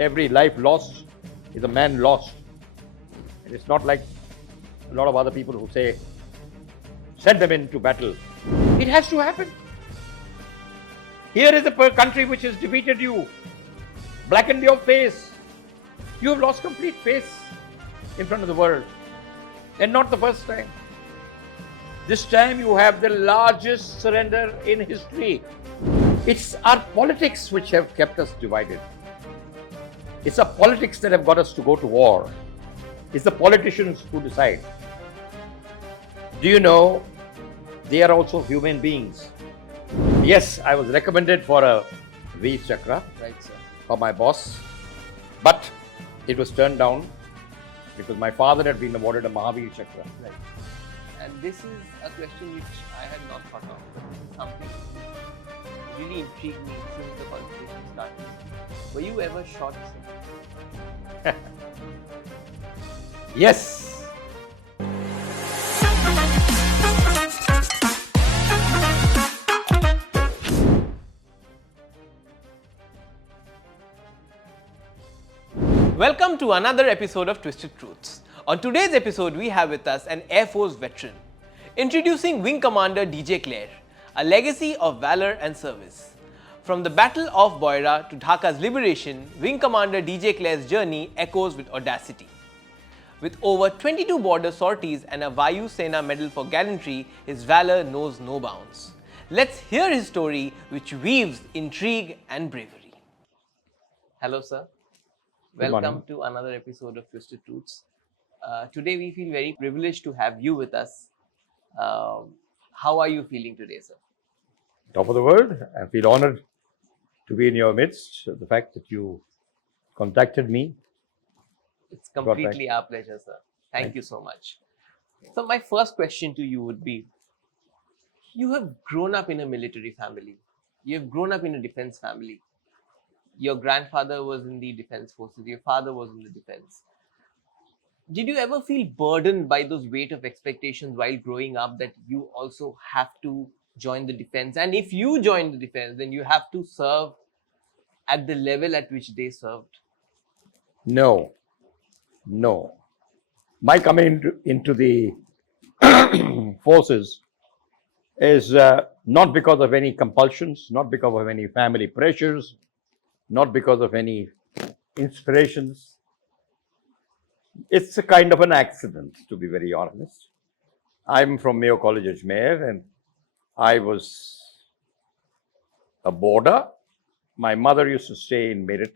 Every life lost is a man lost. And it's not like a lot of other people who say, send them into battle. It has to happen. Here is a country which has defeated you, blackened your face. You have lost complete face in front of the world. And not the first time. This time you have the largest surrender in history. It's our politics which have kept us divided. It's our politics that have got us to go to war. It's the politicians who decide. Do you know they are also human beings? Yes, I was recommended for a V Chakra, Right, sir. for my boss, but it was turned down because my father had been awarded a Mahavir Chakra. Right. And this is a question which I had not thought of. Something really intrigued me since the conversation started. Were you ever shot, sir? Yes. Welcome to another episode of Twisted Truths. On today's episode, we have with us an Air Force veteran. Introducing Wing Commander Deejay Kler, a legacy of valor and service. From the Battle of Boyra to Dhaka's liberation, Wing Commander Deejay Kler's journey echoes with audacity. With over 22 border sorties and a Vayu Sena Medal for gallantry, his valor knows no bounds. Let's hear his story, which weaves intrigue and bravery. Hello, sir. Good Welcome morning. to another episode of Twisted Truths. Today we feel very privileged to have you with us. How are you feeling today, sir? Top of the world. I feel honored to be in your midst. The fact that you contacted me. It's completely our pleasure, sir. Thank you so much. So my first question to you would be, you have grown up in a military family. You have grown up in a defense family. Your grandfather was in the defense forces. Your father was in the defense. Did you ever feel burdened by those weight of expectations while growing up that you also have to join the defense? And if you join the defense, then you have to serve at the level at which they served? No. My coming into the forces is not because of any compulsions, not because of any family pressures, not because of any inspirations. It's a kind of an accident, to be very honest. I'm from Mayo College, Ajmer, and I was a boarder. My mother used to stay in Meerut,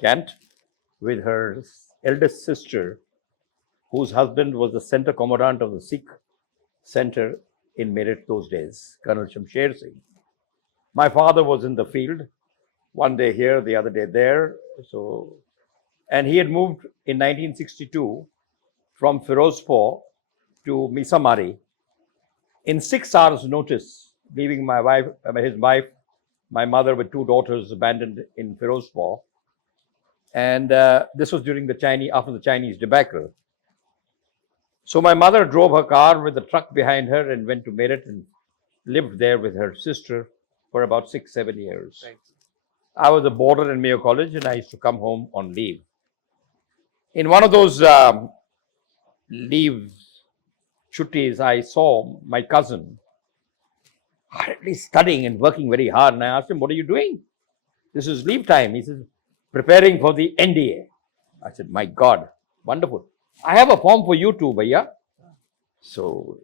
Kent, with her eldest sister, whose husband was the center commandant of the Sikh center in Meerut those days, Colonel Shamsher Singh. My father was in the field, one day here, the other day there. And he had moved in 1962 from Firozpur to Misamari in 6 hours' notice, leaving his wife, my mother with 2 daughters abandoned in Firozpur. And this was after the Chinese debacle. So my mother drove her car with the truck behind her and went to Meerut and lived there with her sister for about 6-7 years. Right. I was a boarder in Mayo College and I used to come home on leave. In one of those leave chuttis, I saw my cousin hardly studying and working very hard. And I asked him, what are you doing? This is leave time. He says, preparing for the NDA. I said, my God, wonderful. I have a form for you too, Bhaiya. So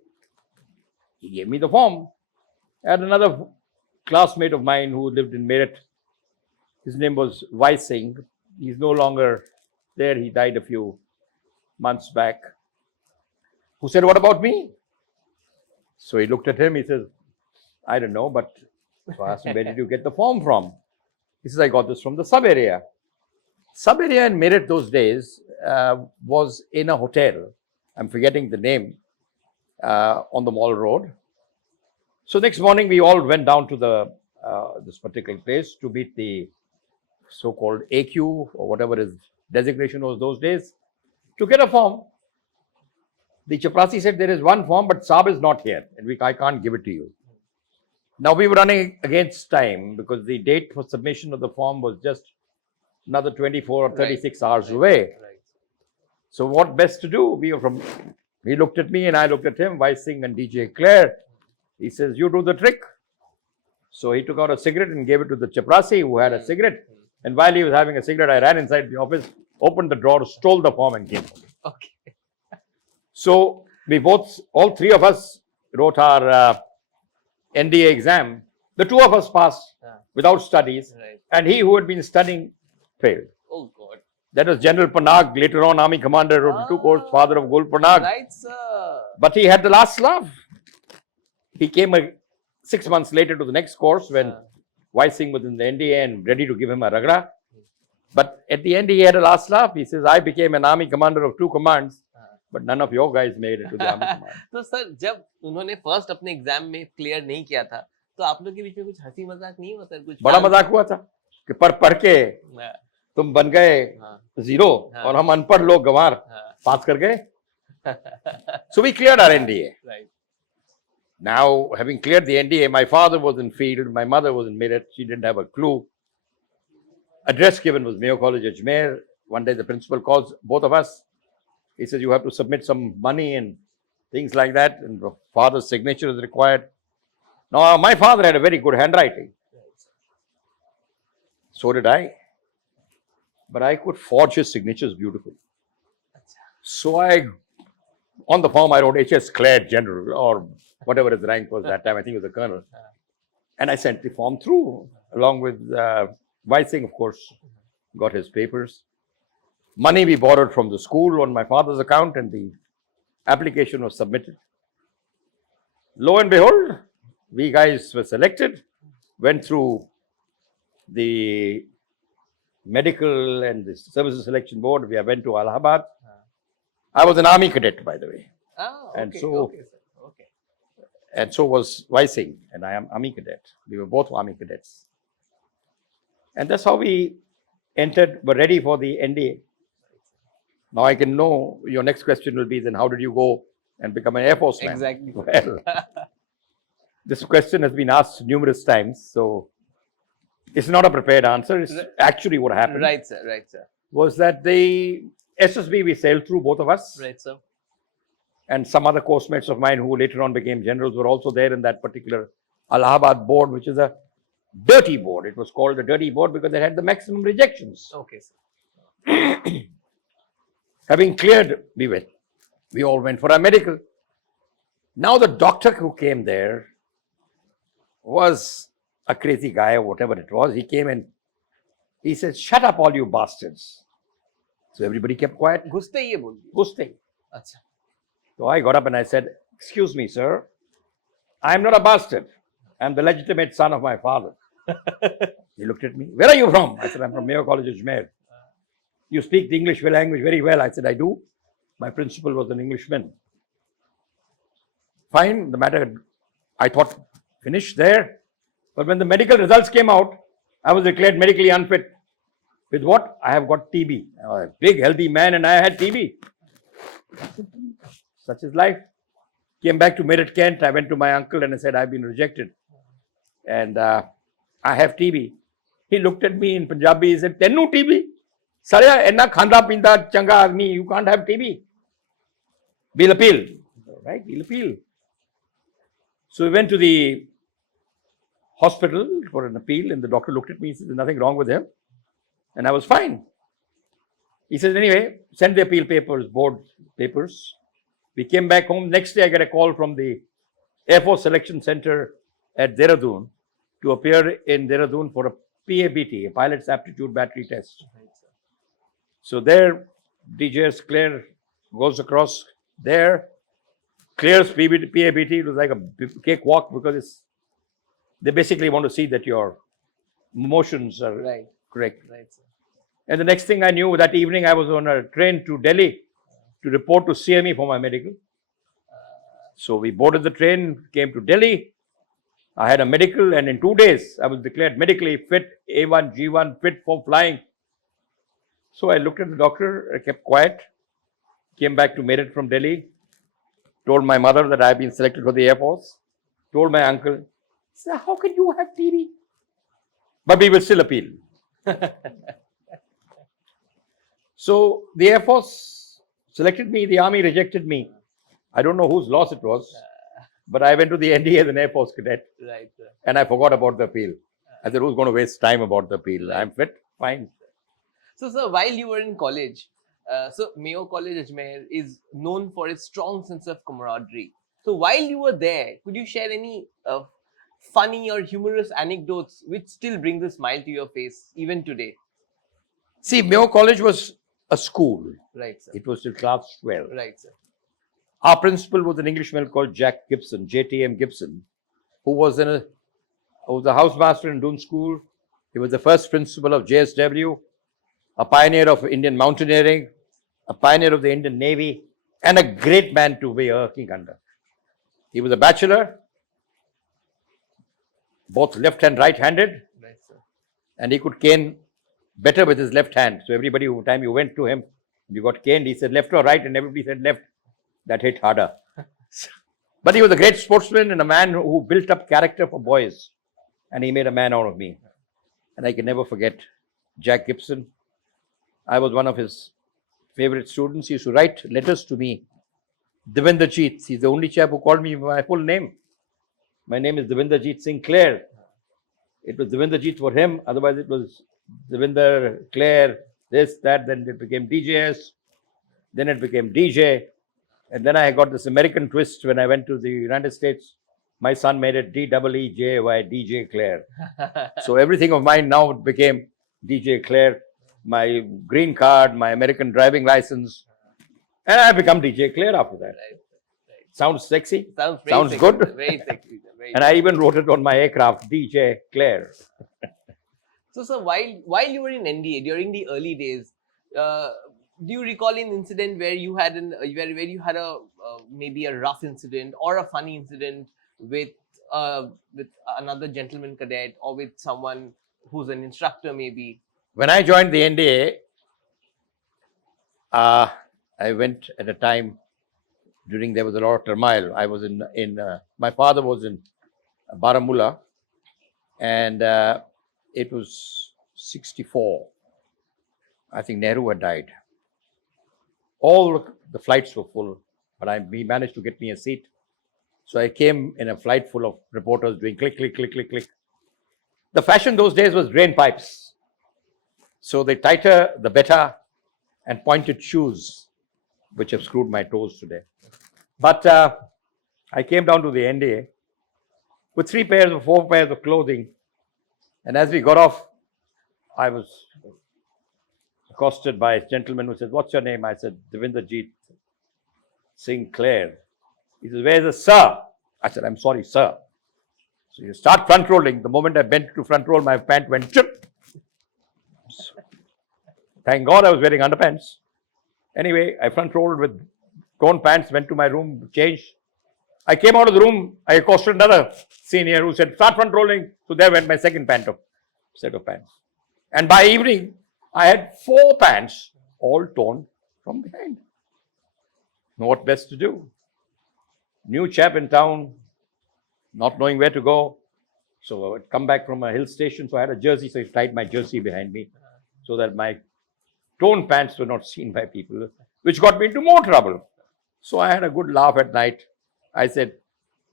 he gave me the form. I had another classmate of mine who lived in Meerut. His name was Vai Singh. He's no longer there. He died a few months back. Who said, what about me? So he looked at him. He says, I don't know, but so I asked him, where did you get the form from? He says, I got this from the sub area. Sub area in Meerut those days was in a hotel. I'm forgetting the name, on the Mall Road. So next morning, we all went down to this particular place to meet the so-called AQ or whatever his designation was those days, to get a form. The chaprasi said, there is one form, but Saab is not here, and I can't give it to you. Now we were running against time because the date for submission of the form was just another 24 or Right. 36 hours Right. away. Right. So what best to do? He looked at me and I looked at him, Singh and Deejay Kler. He says, you do the trick. So he took out a cigarette and gave it to the chaprasi who had a cigarette. And while he was having a cigarette, I ran inside the office, opened the drawer, stole the form and came home. Okay. So we all three of us wrote our NDA exam. The two of us passed without studies. Right. And he who had been studying failed. Oh God. That was General Panag, later on Army Commander, wrote the 2 course, father of Gul Panag. Right, sir. But he had the last laugh. He came 6 months later to the next course when Singh was in the NDA and ready to give him a ragda. But at the end, he had a last laugh. He says, I became an army commander of 2 commands, but none of your guys made it to the army command. तो sir जब उन्होंने first अपने exam में clear नहीं किया था तो आप लोग के बीच में कुछ हंसी मजाक नहीं हुआ सर कुछ बड़ा मजाक हुआ था कि पढ़ के तुम बन गए जीरो और हम अनपढ़ लोग गंवार पास कर गए. So we cleared our NDA. Right. Now, having cleared the NDA, my father was in field, my mother was in Meerut. She didn't have a clue. Address given was Mayo College, Ajmer. One day the principal calls both of us. He says, you have to submit some money and things like that, and the father's signature is required. Now, my father had a very good handwriting. So did I. But I could forge his signatures beautifully. So on the form, I wrote H.S. Kler General, or whatever his rank was that time. I think it was a colonel. And I sent the form through, along with Singh, of course, got his papers. Money we borrowed from the school on my father's account, and the application was submitted. Lo and behold, we guys were selected, went through the medical and the services selection board. We went to Allahabad. I was an army cadet, by the way. Oh, okay. And so, Okay, sir. Okay. And so was Singh, and I am army cadet. We were both army cadets. And that's how we were ready for the NDA. Now I can know your next question will be, then how did you go and become an Air Force man? Exactly. Well, this question has been asked numerous times, so it's not a prepared answer. It's actually what happened. Right, sir. Right, sir. Was that the SSB we sailed through, both of us. Right, sir. And some other course mates of mine who later on became generals were also there in that particular Allahabad board, which is a dirty board. It was called a dirty board because it had the maximum rejections. Okay, sir. Having cleared, we all went for our medical. Now the doctor who came there was a crazy guy or whatever it was. He came and he said, shut up all you bastards. So everybody kept quiet. घुसते ही ये बोल दिया. Guste. अच्छा. So I got up and I said, excuse me, sir. I am not a bastard. I am the legitimate son of my father. He looked at me. Where are you from? I said, I'm from Mayo College, Ajmer. You speak the English language very well. I said, I do. My principal was an Englishman. Fine, the matter, I thought, finished there. But when the medical results came out, I was declared medically unfit. With what? I have got TB. I was a big, healthy man and I had TB. Such is life. Came back to Meerut, Kent. I went to my uncle and I said, I've been rejected. And I have TB. He looked at me in Punjabi. He said, Tennu TB? Sarya, enna khanda pinda changa admi, you can't have TB. We'll appeal. Right? We'll appeal. So we went to the hospital for an appeal, and the doctor looked at me and said, there's nothing wrong with him. And I was fine. He said, anyway, send the appeal papers, board papers. We came back home. Next day, I get a call from the Air Force Selection Center at Dehradun to appear in Dehradun for a PABT, a Pilot's Aptitude Battery Test. So there, Deejay Kler goes across there, clears PABT. It was like a cakewalk because they basically want to see that your motions are correct. Right, sir. And the next thing I knew, that evening I was on a train to Delhi to report to CME for my medical. So we boarded the train, came to Delhi. I had a medical, and in 2 days I was declared medically fit, A1, G1, fit for flying. So I looked at the doctor, I kept quiet, came back to Meerut from Delhi, told my mother that I had been selected for the Air Force, told my uncle, "Sir, how can you have TB?" But we will still appeal. So the Air Force selected me, the Army rejected me. I don't know whose loss it was, but I went to the NDA as an Air Force cadet. Right, sir. And I forgot about the appeal. I said, who's going to waste time about the appeal? Right. I'm fit, fine. So, sir, while you were in college, so Mayo College Ajmer is known for its strong sense of camaraderie. So, while you were there, could you share any funny or humorous anecdotes which still brings a smile to your face even today? See, Mayo College was a school. Right, sir. It was till class 12. Right, sir. Our principal was an Englishman called Jack Gibson, JTM Gibson, who was a housemaster in Doon School. He was the first principal of JSW, a pioneer of Indian mountaineering, a pioneer of the Indian Navy, and a great man to be working under. He was a bachelor, both left and right-handed, Right, sir. and he could cane better with his left hand. So everybody, every time you went to him, you got caned, he said left or right, and everybody said left. That hit harder. But he was a great sportsman and a man who built up character for boys. And he made a man out of me. And I can never forget Jack Gibson. I was one of his favorite students. He used to write letters to me. Devinderjeet. He's the only chap who called me by my full name. My name is Devinderjeet Singh Kler. It was Devinderjeet for him. Otherwise, it was Devinder, Kler, this, that. Then it became DJS. Then it became DJ. And then I got this American twist when I went to the United States. My son made it D-E-E-J-Y, Deejay Kler. So everything of mine now became Deejay Kler. My green card, my American driving license. And I become Deejay Kler after that. Right, right. Sounds sexy? Sounds sexy, good. Sir. Very sexy. Sir. Very and I even wrote it on my aircraft, Deejay Kler. So, sir, while you were in NDA during the early days, do you recall an incident where you had maybe a rough incident or a funny incident with another gentleman cadet or with someone who's an instructor maybe? When I joined the NDA, I went at a time during there was a lot of turmoil. I was my father was in Baramulla, and it was 64. I think Nehru had died. All the flights were full, but we managed to get me a seat. So I came in a flight full of reporters doing click, click, click, click, click. The fashion those days was drain pipes. So the tighter, the better, and pointed shoes, which have screwed my toes today. But I came down to the NDA with 3 pairs or 4 pairs of clothing. And as we got off, I was accosted by a gentleman who said, "What's your name?" I said, "Devinderjeet Singh Kler." He says, "Where's the sir?" I said, "I'm sorry, sir." So you start front rolling. The moment I bent to front roll, my pant went chip. Thank God I was wearing underpants. Anyway, I front rolled with torn pants, went to my room, changed. I came out of the room, I accosted another senior who said, "Start front rolling." So there went my second set of pants. And by evening, I had 4 pants, all torn from behind. Know what best to do. New chap in town, not knowing where to go. So I'd come back from a hill station, so I had a jersey, so I tied my jersey behind me so that my torn pants were not seen by people, which got me into more trouble. So I had a good laugh at night. I said,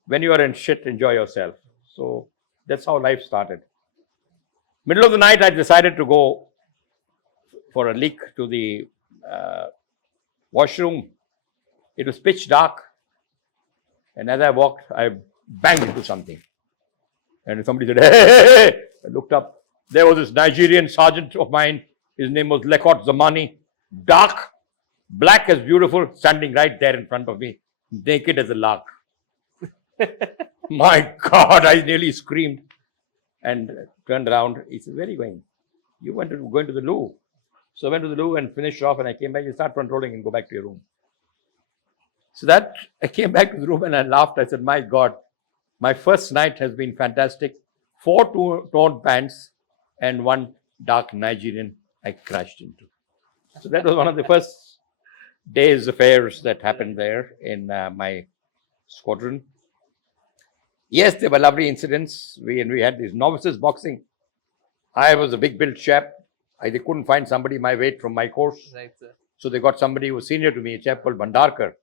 when you are in shit, enjoy yourself. So that's how life started. Middle of the night, I decided to go for a leak to the washroom. It was pitch dark. And as I walked, I banged into something. And somebody said, "Hey, hey, hey." I looked up. There was this Nigerian sergeant of mine. His name was Lekot Zamani. Dark, black as beautiful, standing right there in front of me, naked as a lark. My God, I nearly screamed and turned around. He said, "Where are you going?" "You want to go into the loo." So I went to the loo and finished off, and I came back. You start front rolling and go back to your room. So that I came back to the room and I laughed. I said, "My God, my first night has been fantastic. 4 torn pants and 1 dark Nigerian I crashed into." So that was one of the first day's affairs that happened there in my squadron. Yes, there were lovely incidents. We had these novices boxing. I was a big built chap. They couldn't find somebody my weight from my course. Right, sir. So they got somebody who was senior to me, a chap called Bhandarkar,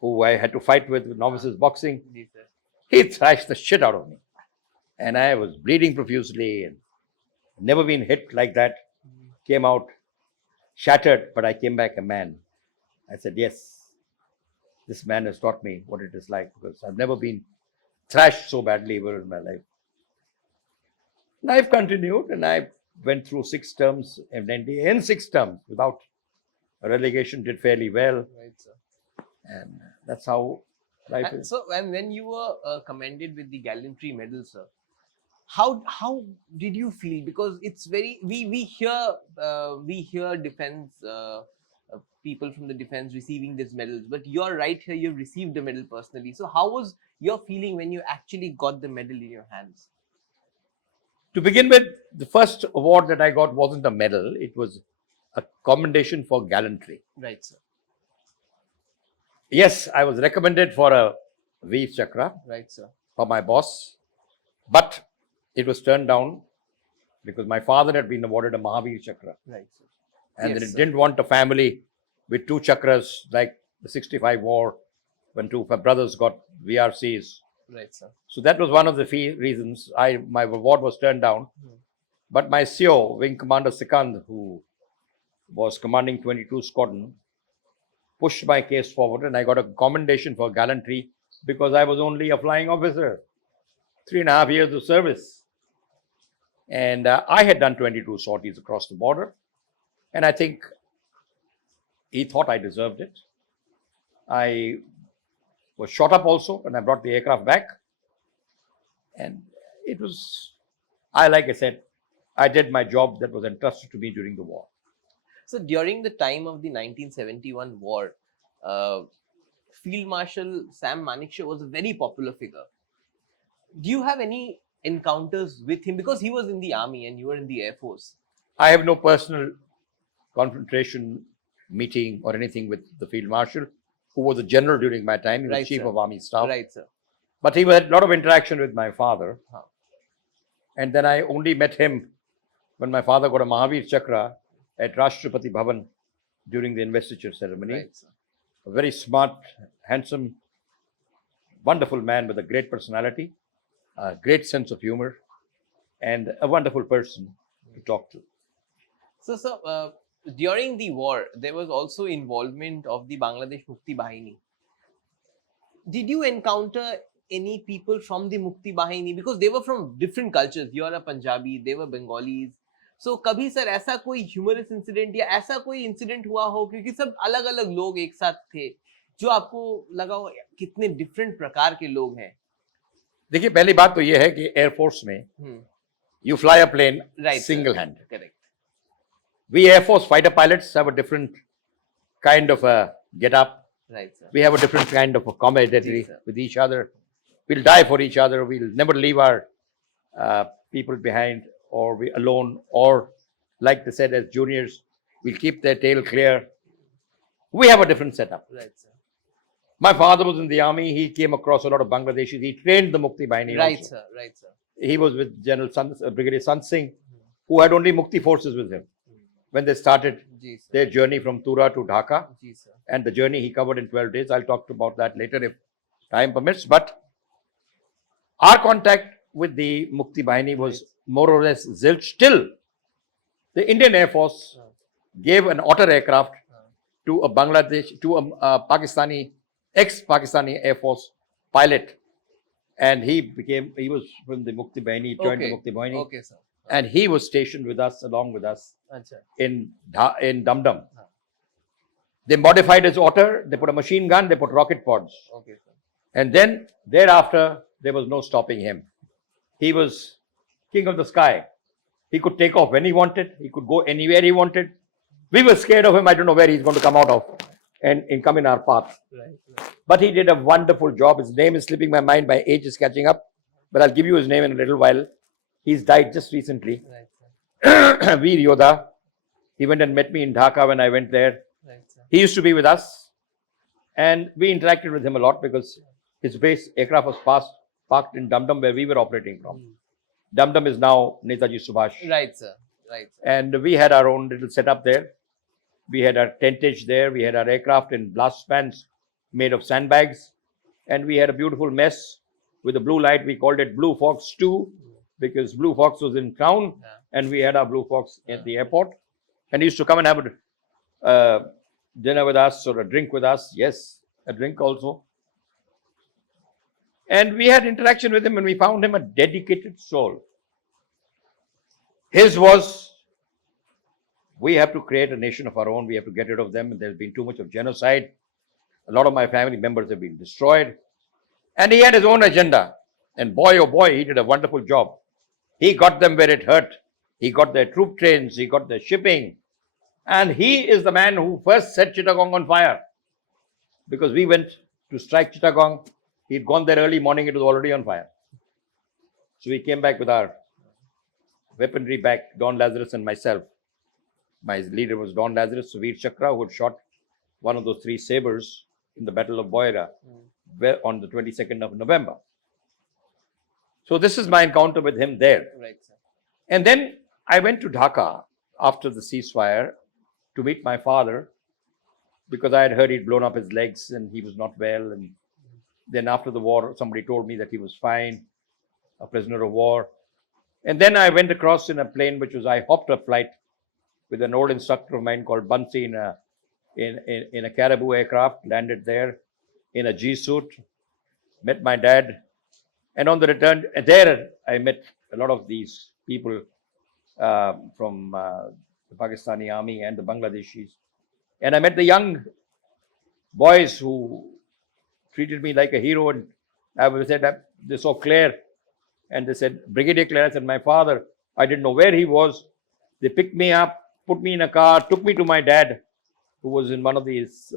who I had to fight with novices boxing. Ji, sir. He thrashed the shit out of me. And I was bleeding profusely and never been hit like that. Came out shattered, but I came back a man. I said, yes, this man has taught me what it is like, because I've never been thrashed so badly ever in my life. Life continued, and I went through 6 terms of NDA in 6 terms without a relegation, did fairly well. Right, sir. And that's how life And is. so, and when you were commended with the gallantry medal, sir, how did you feel? Because it's very we hear defense people from the defense receiving these medals, but you're right here. You've received the medal personally. So, how was your feeling when you actually got the medal in your hands? To begin with, the first award that I got wasn't a medal, it was a commendation for gallantry. Right, sir. Yes, I was recommended for a Veer Chakra Right, sir. for my boss, but it was turned down because my father had been awarded a Mahavir Chakra. Right, sir. And Yes, then it sir. didn't want a family with 2 chakras like the 65 war when 2 of my brothers got VRCs. Right, sir. So that was one of the reasons my award was turned down. But my CO, Wing Commander Sikand, who was commanding 22 Squadron, pushed my case forward, and I got a commendation for gallantry because I was only a flying officer, 3.5 years of service. And I had done 22 sorties across the border. And I think he thought I deserved it. I was shot up also, and I brought the aircraft back. And it was, like I said, I did my job that was entrusted to me during the war. So during the time of the 1971 war, Field Marshal Sam Manekshaw was a very popular figure. Do you have any encounters with him? Because he was in the army and you were in the Air Force. I have no personal confrontation, meeting or anything with the Field Marshal, who was a general during my time. He was Right, Chief sir. of Army Staff. Right, sir. But he had a lot of interaction with my father. Huh. And then I only met him when my father got a Mahavir Chakra at Rashtrapati Bhavan during the investiture ceremony. Right, sir. A very smart, handsome, wonderful man with a great personality, a great sense of humor, and a wonderful person to talk to. So, during the war, there was also involvement of the Bangladesh Mukti Bahini. Did you encounter any people from the Mukti Bahini? Because they were from different cultures. You are a Punjabi, they were Bengalis. So, कभी sir ऐसा कोई humorous incident या ऐसा कोई incident हुआ हो, क्योंकि सब अलग अलग लोग एक साथ थे, जो आपको लगा हो कितने different प्रकार के लोग हैं? देखिए, पहली बात तो ये है कि एयरफोर्स में you fly a plane single handed. Correct. We Air Force fighter pilots have a different kind of a get up. Right, sir. We have a different kind of a camaraderie Yes, with each other. We'll die for each other. We'll never leave our people behind, or we alone, or like they said as juniors, we'll keep their tail clear. We have a different setup. Right, sir. My father was in the army. He came across a lot of Bangladeshis. He trained the Mukti Bahini Right, also. sir. Right, sir. He was with General Brigadier San Singh, who had only Mukti forces with him when they started Ji, sir. their journey from Tura to Dhaka. Ji, sir. And the journey he covered in 12 days. I'll talk about that later if time permits. But our contact with the Mukti Bahini was more or less zilch. Till the Indian Air Force gave an Otter aircraft to a Pakistani, ex-Pakistani Air Force pilot. And he was from the Mukti Bahini, joined the Mukti Bahini. Okay, sir. And he was stationed with us, along with us, Achha. in Dum Dum. They modified his Otter, they put a machine gun, they put rocket pods. Okay, sir. And then, thereafter, there was no stopping him. He was king of the sky. He could take off when he wanted. He could go anywhere he wanted. We were scared of him. I don't know where he's going to come out of and come in our path. Right. But he did a wonderful job. His name is slipping my mind. My age is catching up. But I'll give you his name in a little while. He's died just recently. Right, sir. Veer Yodha. He went and met me in Dhaka when I went there. Right, sir. He used to be with us. And we interacted with him a lot because his base aircraft was parked in Dum Dum, where we were operating from. Dum Dum is now Netaji Subhash. Right, sir. Right, sir. And we had our own little setup there. We had our tentage there. We had our aircraft in blast spans made of sandbags. And we had a beautiful mess with a blue light. We called it Blue Fox 2 because Blue Fox was in town. Yeah. And we had our Blue Fox at the airport. And he used to come and have a dinner with us or a drink with us. Yes, a drink also. And we had interaction with him and we found him a dedicated soul. His was, we have to create a nation of our own. We have to get rid of them. And there's been too much of genocide. A lot of my family members have been destroyed. And he had his own agenda. And boy, oh boy, he did a wonderful job. He got them where it hurt. He got their troop trains. He got their shipping. And he is the man who first set Chittagong on fire. Because we went to strike Chittagong. He'd gone there early morning. It was already on fire. So we came back with our weaponry back, Don Lazarus and myself. My leader was Don Lazarus, Veer Chakra, who had shot one of those 3 sabers in the Battle of Boyra on the 22nd of November. So this is my encounter with him there. Right, sir. And then I went to Dhaka after the ceasefire to meet my father because I had heard he'd blown up his legs and he was not well. And then after the war, somebody told me that he was fine, a prisoner of war. And then I went across in a plane, I hopped a flight with an old instructor of mine called Bansi in a Caribou aircraft, landed there in a G suit, met my dad. And on the return, there I met a lot of these people from the Pakistani army and the Bangladeshis. And I met the young boys who treated me like a hero. And I said, they saw Kler and they said, Brigadier Kler. I said, my father, I didn't know where he was. They picked me up, put me in a car, took me to my dad, who was in one of these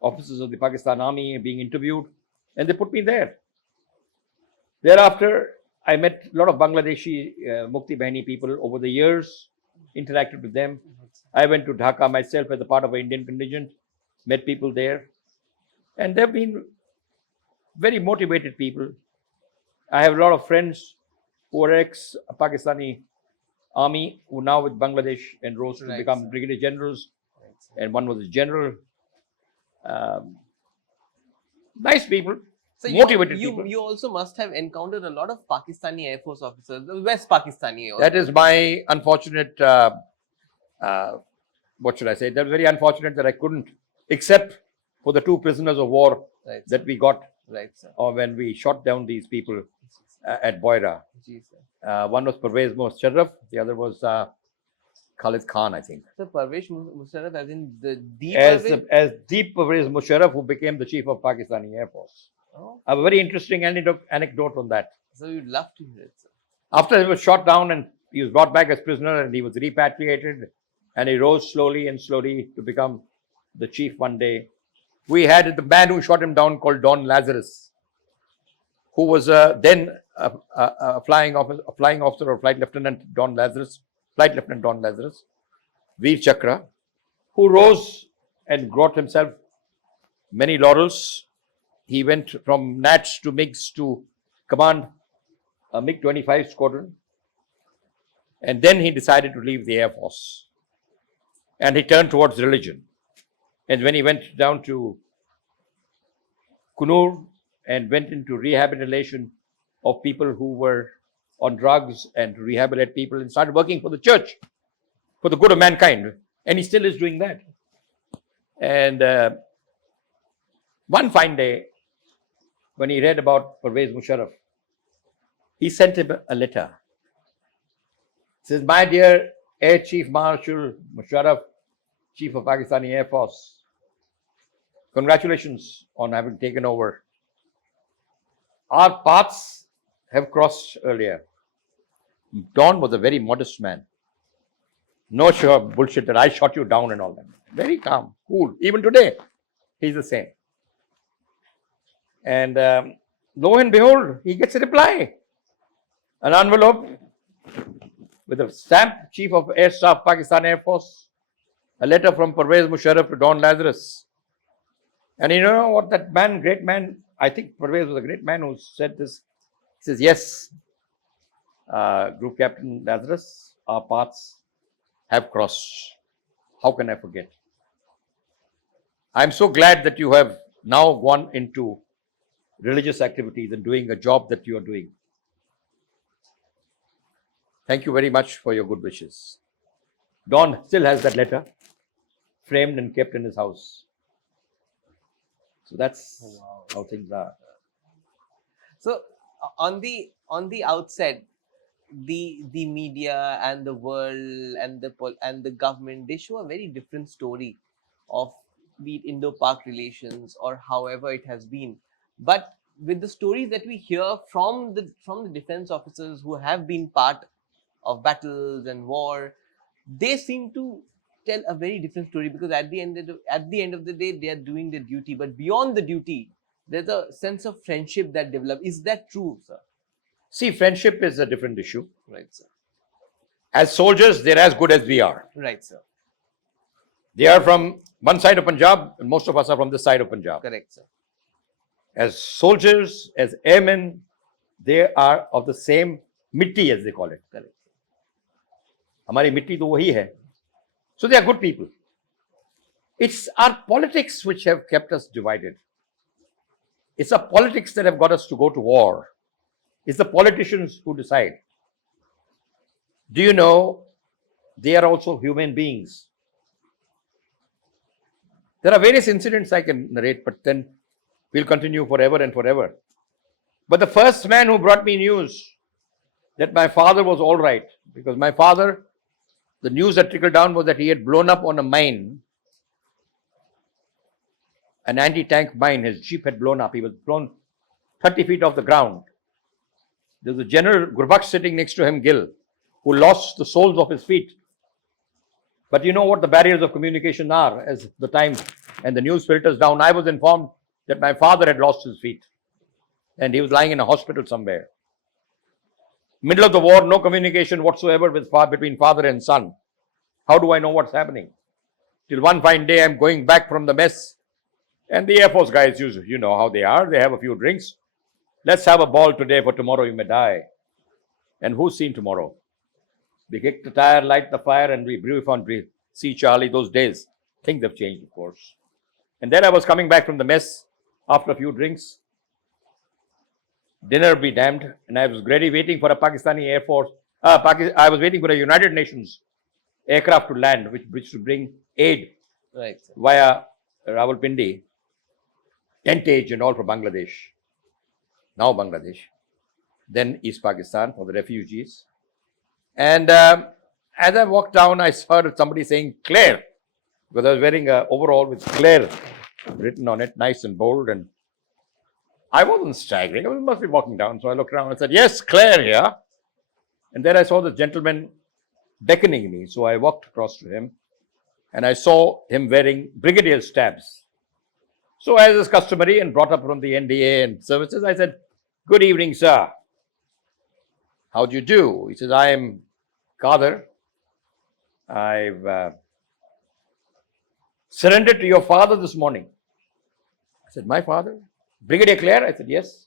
offices of the Pakistan army being interviewed. And they put me there. Thereafter, I met a lot of Bangladeshi Mukti Bahini people over the years, interacted with them. I went to Dhaka myself as a part of an Indian contingent, met people there. And they've been very motivated people. I have a lot of friends who are ex-Pakistani army, who are now with Bangladesh and rose to become brigadier generals. And one was a general. Nice people. So motivated people. You also must have encountered a lot of Pakistani Air Force officers, the West Pakistani. That is my unfortunate, what should I say? That was very unfortunate that I couldn't, except for the 2 prisoners of war that we got or when we shot down these people at Boyra. One was Pervez Musharraf, the other was Khalid Khan, I think. So Pervez Musharraf as in the Deep as Deep Pervez Musharraf, who became the chief of Pakistani Air Force. Oh. I have a very interesting anecdote on that. So you'd love to hear it, sir. After he was shot down and he was brought back as prisoner and he was repatriated and he rose slowly to become the chief one day. We had the man who shot him down called Don Lazarus, who was then a flying officer or Flight Lieutenant Don Lazarus, Veer Chakra, who rose and brought himself many laurels. He went from Nats to MiGs to command a MiG-25 squadron. And then he decided to leave the Air Force. And he turned towards religion. And when he went down to Kunur and went into rehabilitation of people who were on drugs and to rehabilitate people and started working for the church, for the good of mankind. And he still is doing that. And one fine day, when he read about Pervez Musharraf, he sent him a letter. He says, my dear Air Chief Marshal Musharraf, Chief of Pakistani Air Force, congratulations on having taken over. Our paths have crossed earlier. Don was a very modest man. No sure bullshit that I shot you down and all that. Very calm, cool. Even today, he's the same. And lo and behold, he gets a reply. An envelope with a stamp, Chief of Air Staff, Pakistan Air Force, a letter from Pervez Musharraf to Don Lazarus. And you know what that man, great man, I think Pervez was a great man who said this. He says, yes, Group Captain Lazarus, our paths have crossed. How can I forget? I'm so glad that you have now gone into religious activities and doing a job that you are doing. Thank you very much for your good wishes. Don still has that letter framed and kept in his house. So that's how things are. So on the outset, the media and the world and the government, they show a very different story of the Indo-Pak relations or however it has been. But with the stories that we hear from the defense officers who have been part of battles and war, they seem to tell a very different story, because at the end of the day, they are doing their duty. But beyond the duty, there's a sense of friendship that develops. Is that true, sir? See, friendship is a different issue. Right, sir. As soldiers, they're as good as we are. Right, sir. They are from one side of Punjab, and most of us are from this side of Punjab. Correct, sir. As soldiers, as airmen, they are of the same mitti, as they call it. Correct. Hamari mitti to wahi hai. So they are good people. It's our politics which have kept us divided. It's our politics that have got us to go to war. It's the politicians who decide. Do you know they are also human beings? There are various incidents I can narrate, but then we'll continue forever and forever. But the first man who brought me news that my father was all right, because my father, the news that trickled down was that he had blown up on a mine, an anti-tank mine. His jeep had blown up. He was blown 30 feet off the ground. There was a General Gurbaksh sitting next to him, Gill, who lost the soles of his feet. But you know what the barriers of communication are as the time and the news filters down. I was informed that my father had lost his feet and he was lying in a hospital somewhere. Middle of the war, no communication whatsoever between father and son. How do I know what's happening? Till one fine day, I'm going back from the mess, and the Air Force guys, you know how they are. They have a few drinks. Let's have a ball today, for tomorrow you may die. And who's seen tomorrow? We kick the tire, light the fire, and we brief on brief. See, Charlie, those days, things have changed, of course. And then I was coming back from the mess after a few drinks. Dinner be damned, and I was ready waiting for a Pakistani Air Force. I was waiting for a United Nations aircraft to land, which to bring aid Right, sir. via Rawalpindi, tentage and all for Bangladesh. Now Bangladesh, then East Pakistan for the refugees. And as I walked down, I heard somebody saying Kler, because I was wearing an overall with Kler written on it, nice and bold. And I wasn't staggering. I must be walking down. So I looked around and said, yes, Kler here. And then I saw the gentleman beckoning me. So I walked across to him and I saw him wearing brigadier stabs. So as is customary and brought up from the NDA and services, I said, good evening, sir. How do you do? He says, I am Kader. I've surrendered to your father this morning. I said, my father? Brigadier Kler? I said, yes.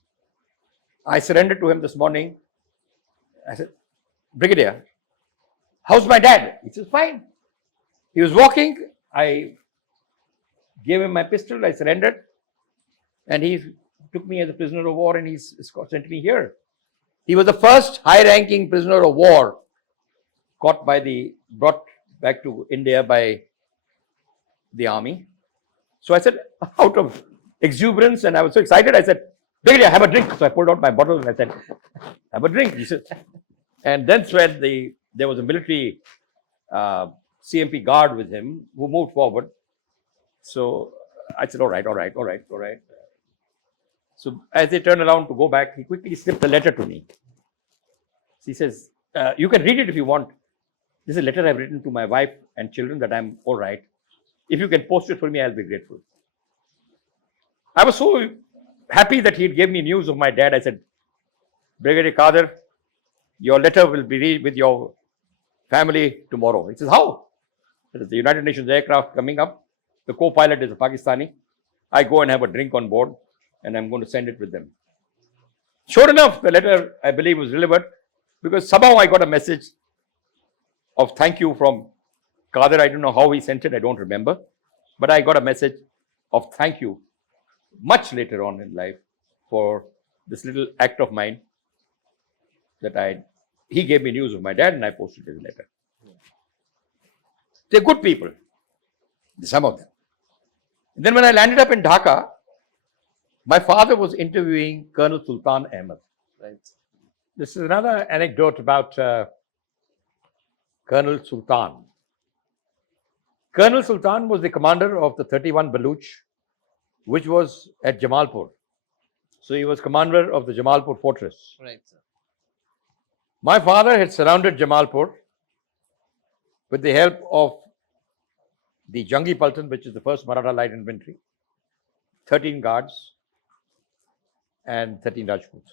I surrendered to him this morning. I said, Brigadier, how's my dad? He says, fine. He was walking. I gave him my pistol. I surrendered. And he took me as a prisoner of war and he's sent me here. He was the first high-ranking prisoner of war brought back to India by the army. So I said, out of exuberance, and I was so excited, I said, Brigadier, have a drink. So I pulled out my bottle and I said, have a drink. He said, and then there was a military CMP guard with him who moved forward. So I said, all right. So as they turned around to go back, he quickly slipped a letter to me. He says, you can read it if you want. This is a letter I've written to my wife and children that I'm all right. If you can post it for me, I'll be grateful. I was so happy that he gave me news of my dad. I said, Brigadier Kader, your letter will be read with your family tomorrow. He says, how? It is the United Nations aircraft coming up. The co-pilot is a Pakistani. I go and have a drink on board and I'm going to send it with them. Sure enough, the letter, I believe, was delivered because somehow I got a message of thank you from Kader. I don't know how he sent it, I don't remember. But I got a message of thank you much later on in life for this little act of mine that he gave me news of my dad and I posted his letter. They're good people, some of them. And then when I landed up in Dhaka, my father was interviewing Colonel Sultan Ahmed. Right. This is another anecdote about Colonel Sultan. Colonel Sultan was the commander of the 31 Baluch, which was at Jamalpur. So he was commander of the Jamalpur fortress. Right, sir. My father had surrounded Jamalpur with the help of the Jangi Paltan, which is the first Maratha light infantry, 13 guards, and 13 Rajputs.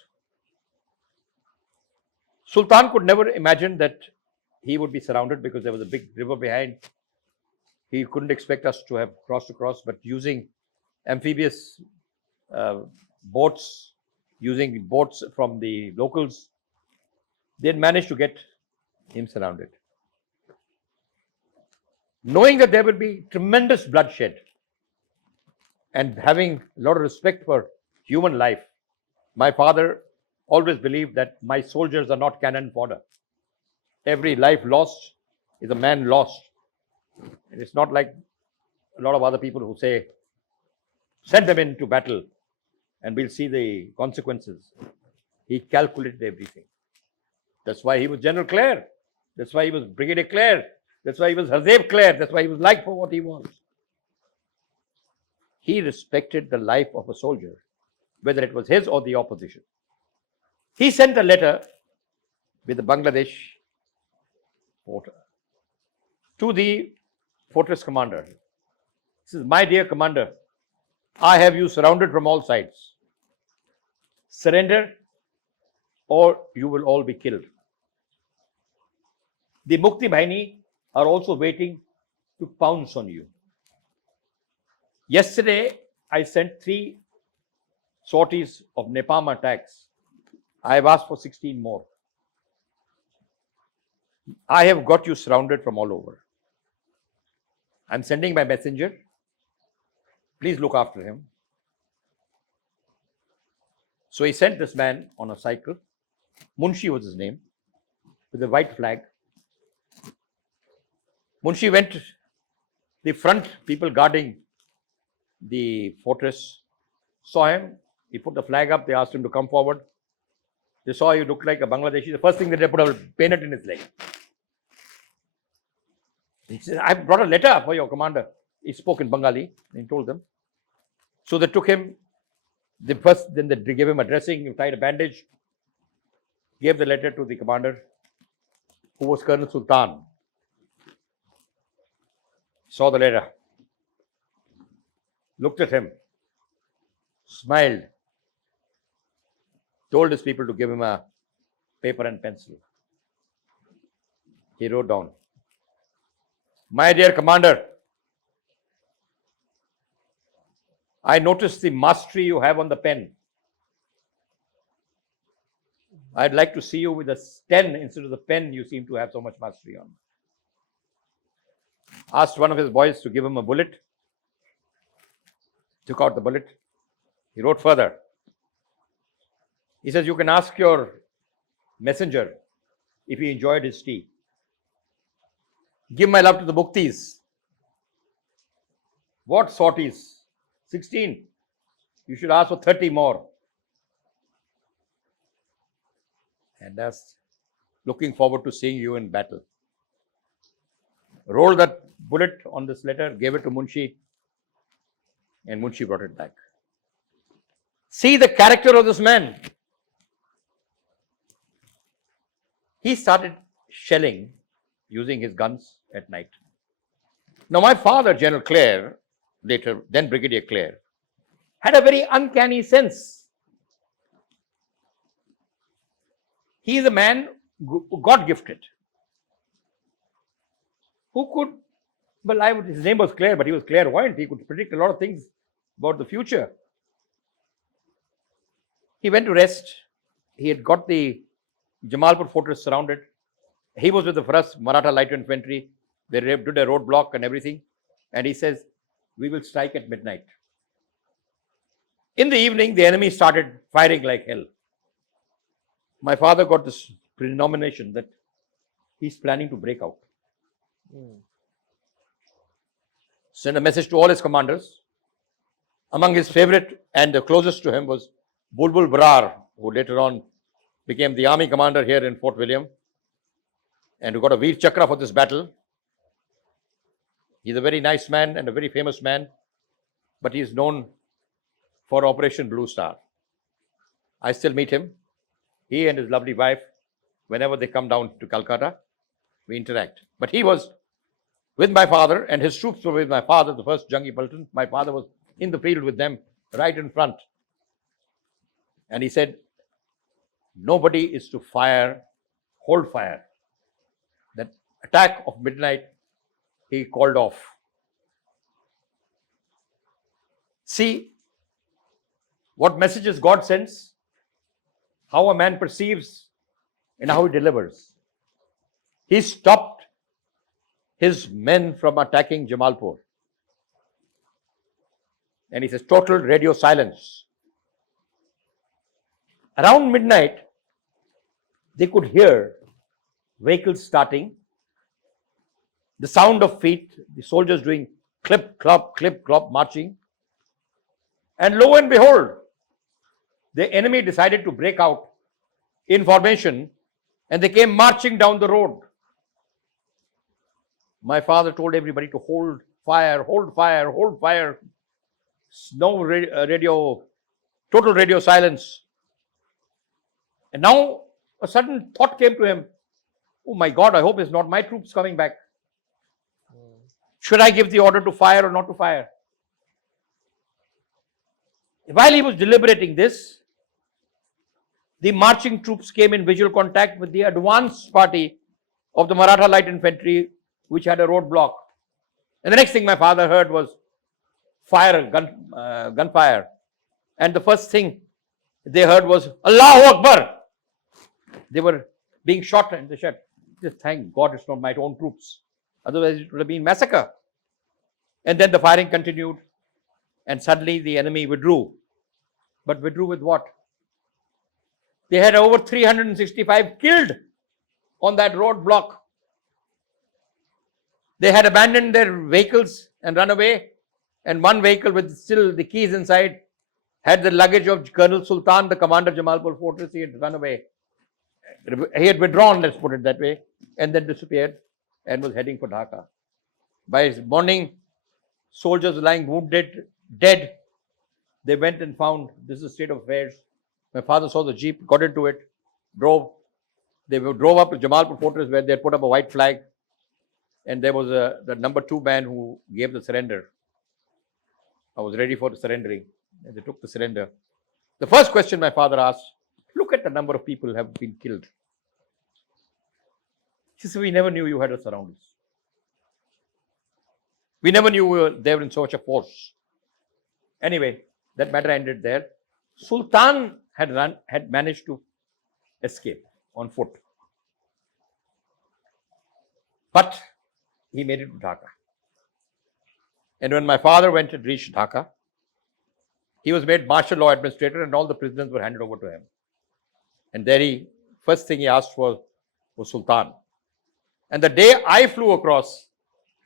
Sultan could never imagine that he would be surrounded because there was a big river behind. He couldn't expect us to have crossed across, but using amphibious boats, using boats from the locals, they had managed to get him surrounded. Knowing that there would be tremendous bloodshed and having a lot of respect for human life, my father always believed that my soldiers are not cannon fodder. Every life lost is a man lost. And it's not like a lot of other people who say, send them into battle and we'll see the consequences. He calculated everything. That's why he was General Kler. That's why he was Brigadier Kler. That's why he was Harshit Kler. That's why he was liked for what he was. He respected the life of a soldier, whether it was his or the opposition. He sent a letter with the Bangladesh porter to the fortress commander. He says, my dear commander, I have you surrounded from all sides. Surrender or you will all be killed. The Mukti Bahini are also waiting to pounce on you. Yesterday, I sent 3 sorties of Nepal attacks. I have asked for 16 more. I have got you surrounded from all over. I'm sending my messenger. Please look after him. So he sent this man on a cycle. Munshi was his name, with a white flag. Munshi went, the front people guarding the fortress saw him. He put the flag up. They asked him to come forward. They saw he looked like a Bangladeshi. The first thing that they put a bayonet in his leg. He said, I brought a letter for your commander. He spoke in Bengali and told them. So they took him. Then they gave him a dressing, tied a bandage, gave the letter to the commander, who was Colonel Sultan. Saw the letter, looked at him, smiled, told his people to give him a paper and pencil. He wrote down, my dear commander, I noticed the mastery you have on the pen. I'd like to see you with a pen instead of the pen you seem to have so much mastery on. Asked one of his boys to give him a bullet. Took out the bullet. He wrote further. He says, you can ask your messenger if he enjoyed his tea. Give my love to the Muktis. What sorties? 16. You should ask for 30 more. And that's looking forward to seeing you in battle. Rolled that bullet on this letter, gave it to Munshi, and Munshi brought it back. See the character of this man. He started shelling using his guns at night. Now, my father, General Kler, later, then Brigadier Kler, had a very uncanny sense. He is a man God gifted, who could, his name was Kler, but he was clairvoyant. He could predict a lot of things about the future. He went to rest. He had got the Jamalpur fortress surrounded. He was with the first Maratha Light Infantry. They did a roadblock and everything. And he says, we will strike at midnight. In the evening, the enemy started firing like hell. My father got this premonition that he's planning to break out. Sent a message to all his commanders. Among his favorite and the closest to him was Bulbul Brar, who later on became the army commander here in Fort William and who got a Veer Chakra for this battle. He's a very nice man and a very famous man, but he is known for Operation Blue Star. I still meet him. He and his lovely wife, whenever they come down to Calcutta, we interact. But he was with my father and his troops were with my father, the first Jangi Bulletin. My father was in the field with them, right in front. And he said, nobody is to fire, hold fire. That attack of midnight, he called off. See what messages God sends, how a man perceives, and how he delivers. He stopped his men from attacking Jamalpur. And he says, total radio silence. Around midnight, they could hear vehicles starting, the sound of feet, the soldiers doing clip, clop, marching. And lo and behold, the enemy decided to break out in formation and they came marching down the road. My father told everybody to hold fire, hold fire, hold fire. No radio, total radio silence. And now a sudden thought came to him. Oh my God, I hope it's not my troops coming back. Should I give the order to fire or not to fire? While he was deliberating this, the marching troops came in visual contact with the advance party of the Maratha Light Infantry, which had a roadblock. And the next thing my father heard was fire, gunfire. And the first thing they heard was, Allahu Akbar! They were being shot and they said, just thank God it's not my own troops. Otherwise it would have been massacre. And then the firing continued and suddenly the enemy withdrew. But withdrew with what? They had over 365 killed on that roadblock. They had abandoned their vehicles and run away. And one vehicle with still the keys inside had the luggage of Colonel Sultan, the commander of Jamalpur fortress. He had run away. He had withdrawn, let's put it that way, and then disappeared and was heading for Dhaka. By morning, soldiers lying wounded, dead. They went and found this is the state of affairs. My father saw the jeep, got into it, drove. They drove up to Jamalpur fortress where they had put up a white flag. And there was the number 2 man who gave the surrender. I was ready for the surrendering. And they took the surrender. The first question my father asked, look at the number of people who have been killed. He said, we never knew you had us around us. We never knew we were there in such a force. Anyway, that matter ended there. Sultan had managed to escape on foot. But he made it to Dhaka. And when my father went to reach Dhaka, he was made martial law administrator and all the prisoners were handed over to him. And there first thing he asked for was Sultan. And the day I flew across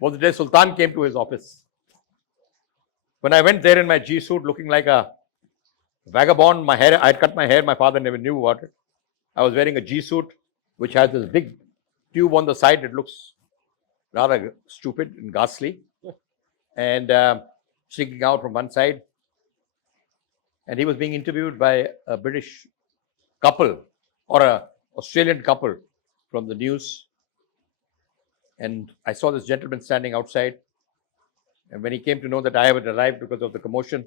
was the day Sultan came to his office. When I went there in my G suit looking like a vagabond, I had cut my hair, my father never knew about it. I was wearing a G suit which has this big tube on the side. It looks rather stupid and ghastly. And sticking out from one side. And he was being interviewed by a British couple or an Australian couple from the news. And I saw this gentleman standing outside. And when he came to know that I had arrived because of the commotion,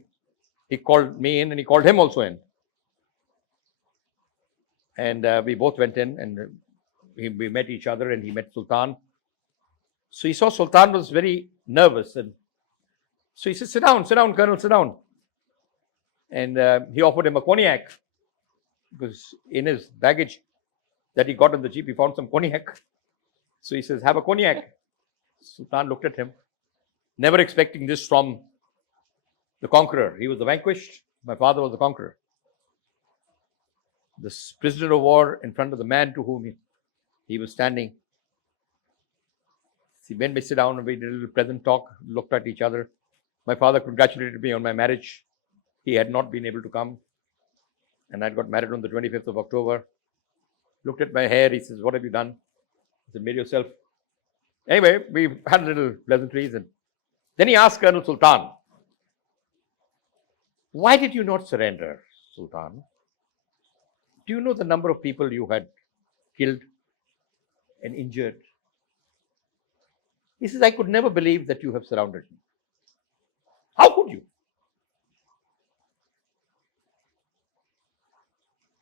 he called me in and he called him also in. And we both went in and we met each other and he met Sultan. So he saw Sultan was very nervous. And so he said, sit down, Colonel, sit down. And he offered him a cognac because in his baggage that he got on the jeep, he found some cognac. So he says, have a cognac. Sultan looked at him, never expecting this from the conqueror. He was the vanquished. My father was the conqueror. This prisoner of war in front of the man to whom he was standing. He made me sit down and we did a little pleasant talk, looked at each other. My father congratulated me on my marriage. He had not been able to come. And I got married on the 25th of October. Looked at my hair. He says, what have you done? I said, made yourself. Anyway, we had little pleasantries. And then he asked Colonel Sultan, why did you not surrender, Sultan? Do you know the number of people you had killed and injured? He says, I could never believe that you have surrounded me. How could you?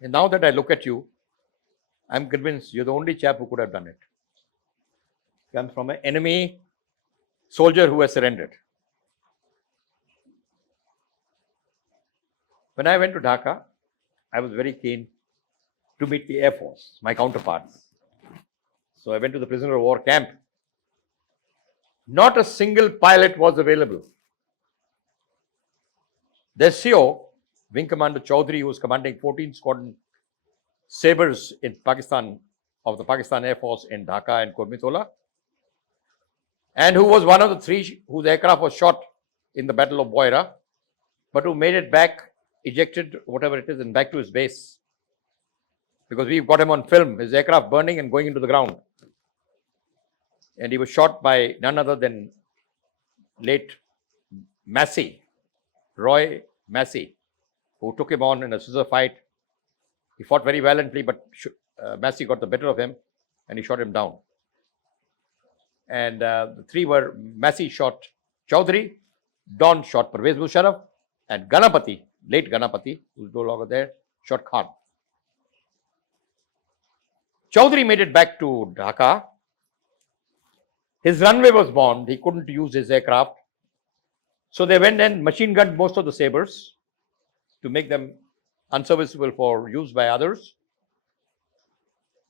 And now that I look at you, I'm convinced you're the only chap who could have done it. Comes from an enemy soldier who has surrendered. When I went to Dhaka, I was very keen to meet the Air Force, my counterparts. So I went to the prisoner of war camp. Not a single pilot was available. Their CO, Wing Commander Chaudhary, who was commanding 14 Squadron Sabres in Pakistan, of the Pakistan Air Force in Dhaka and Kurmitola, and who was one of the three whose aircraft was shot in the Battle of Boyra, but who made it back, ejected, whatever it is, and back to his base. Because we've got him on film, his aircraft burning and going into the ground. And he was shot by none other than late Massey, Roy Massey, who took him on in a scissor fight. He fought very valiantly, but Massey got the better of him and he shot him down. And the three were, Massey shot Chaudhary, Don shot Pervez Musharraf, and Ganapati, late Ganapati, who's no longer there, shot Khan. Chaudhary made it back to Dhaka. His runway was bombed. He couldn't use his aircraft. So they went and machine gunned most of the Sabres to make them unserviceable for use by others.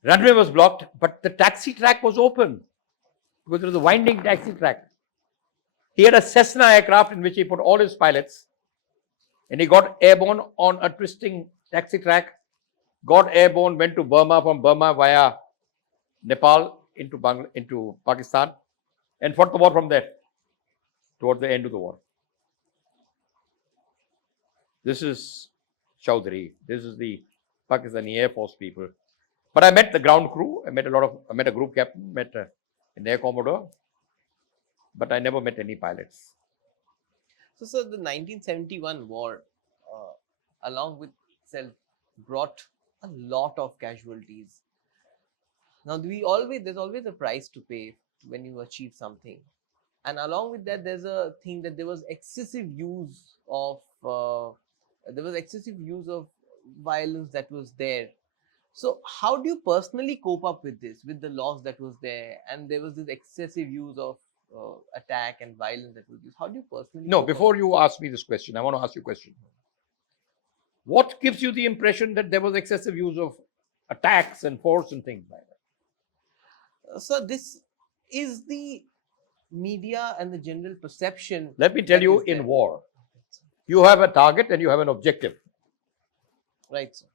Runway was blocked, but the taxi track was open because it was a winding taxi track. He had a Cessna aircraft in which he put all his pilots, and he got airborne on a twisting taxi track, got airborne, went to Burma, from Burma via Nepal into Pakistan, and fought the war from there toward the end of the war. This is Chaudhary. This is the Pakistani Air Force people. But I met the ground crew. I met a group captain, met an air commodore, but I never met any pilots. So, sir, the 1971 war, along with itself, brought a lot of casualties. Now, there's always a price to pay when you achieve something, and along with that, there's a thing that there was excessive use of violence that was there. So, how do you personally cope up with this, with the loss that was there, and there was this excessive use of attack and violence that was used? How do you personally? No, before you ask me this question, I want to ask you a question. What gives you the impression that there was excessive use of attacks and force and things like that? So this is the media and the general perception. Let me tell you, in war, you have a target and you have an objective. Right, sir.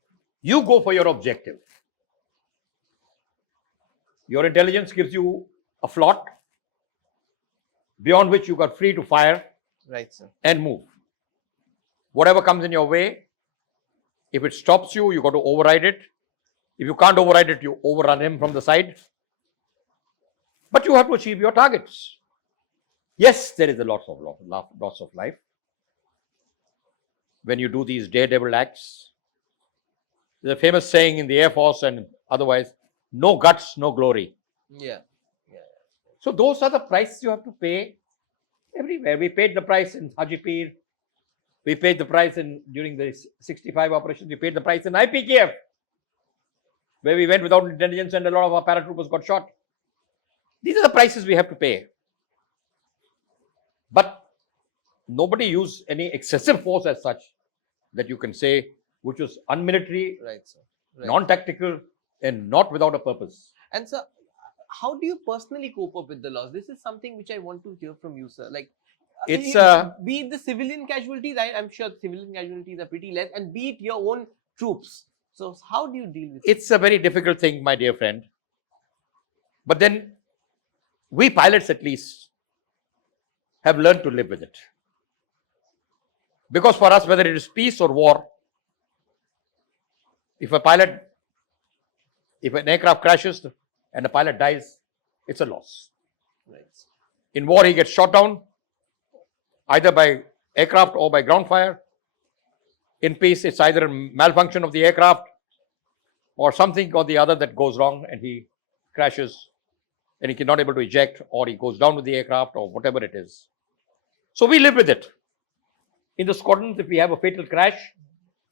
You go for your objective. Your intelligence gives you a float beyond which you are free to fire. Right, sir. And move. Whatever comes in your way, if it stops you, you got to override it. If you can't override it, you overrun him from the side. But you have to achieve your targets. Yes, there is a loss of life when you do these daredevil acts. There's a famous saying in the Air Force and otherwise, no guts, no glory. Yeah. So those are the prices you have to pay everywhere. We paid the price in Hajipir. We paid the price during the 65 operation. We paid the price in IPKF, where we went without intelligence and a lot of our paratroopers got shot. These are the prices we have to pay. But nobody used any excessive force as such that you can say, which was unmilitary, right, sir. Right. non-tactical, and not without a purpose. And so, how do you personally cope up with the loss? This is something which I want to hear from you, sir. Like, It's be it the civilian casualties, I'm sure civilian casualties are pretty less, and be it your own troops. So how do you deal with it? it's a very difficult thing, my dear friend. But then we pilots at least have learned to live with it. Because for us, whether it is peace or war, if an aircraft crashes and a pilot dies, it's a loss. Right. In war, he gets shot down, either by aircraft or by ground fire. In peace, it's either a malfunction of the aircraft or something or the other that goes wrong and he crashes and he cannot able to eject, or he goes down with the aircraft, or whatever it is. So we live with it. In the squadrons, if we have a fatal crash,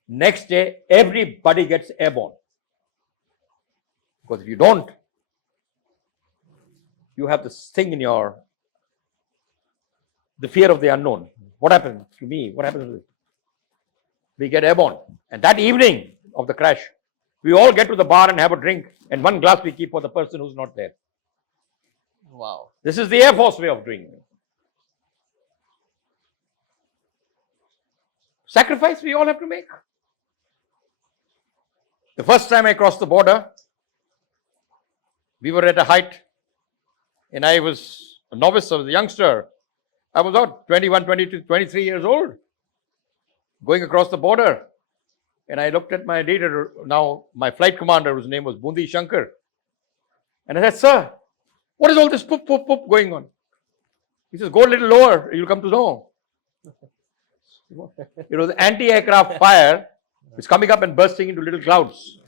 next day everybody gets airborne. Because if you don't, you have this thing in the fear of the unknown. What happened to me? What happened to me? We get airborne. And that evening of the crash, we all get to the bar and have a drink, and one glass we keep for the person who's not there. Wow. This is the Air Force way of doing it. Sacrifice we all have to make. The first time I crossed the border, we were at a height, and I was a novice, I was a youngster. I was about 21, 22, 23 years old, going across the border. And I looked at my leader, now my flight commander, whose name was Bundi Shankar. And I said, sir, what is all this poop, poop, poop going on? He says, go a little lower, you'll come to know. It was anti-aircraft fire, which is coming up and bursting into little clouds.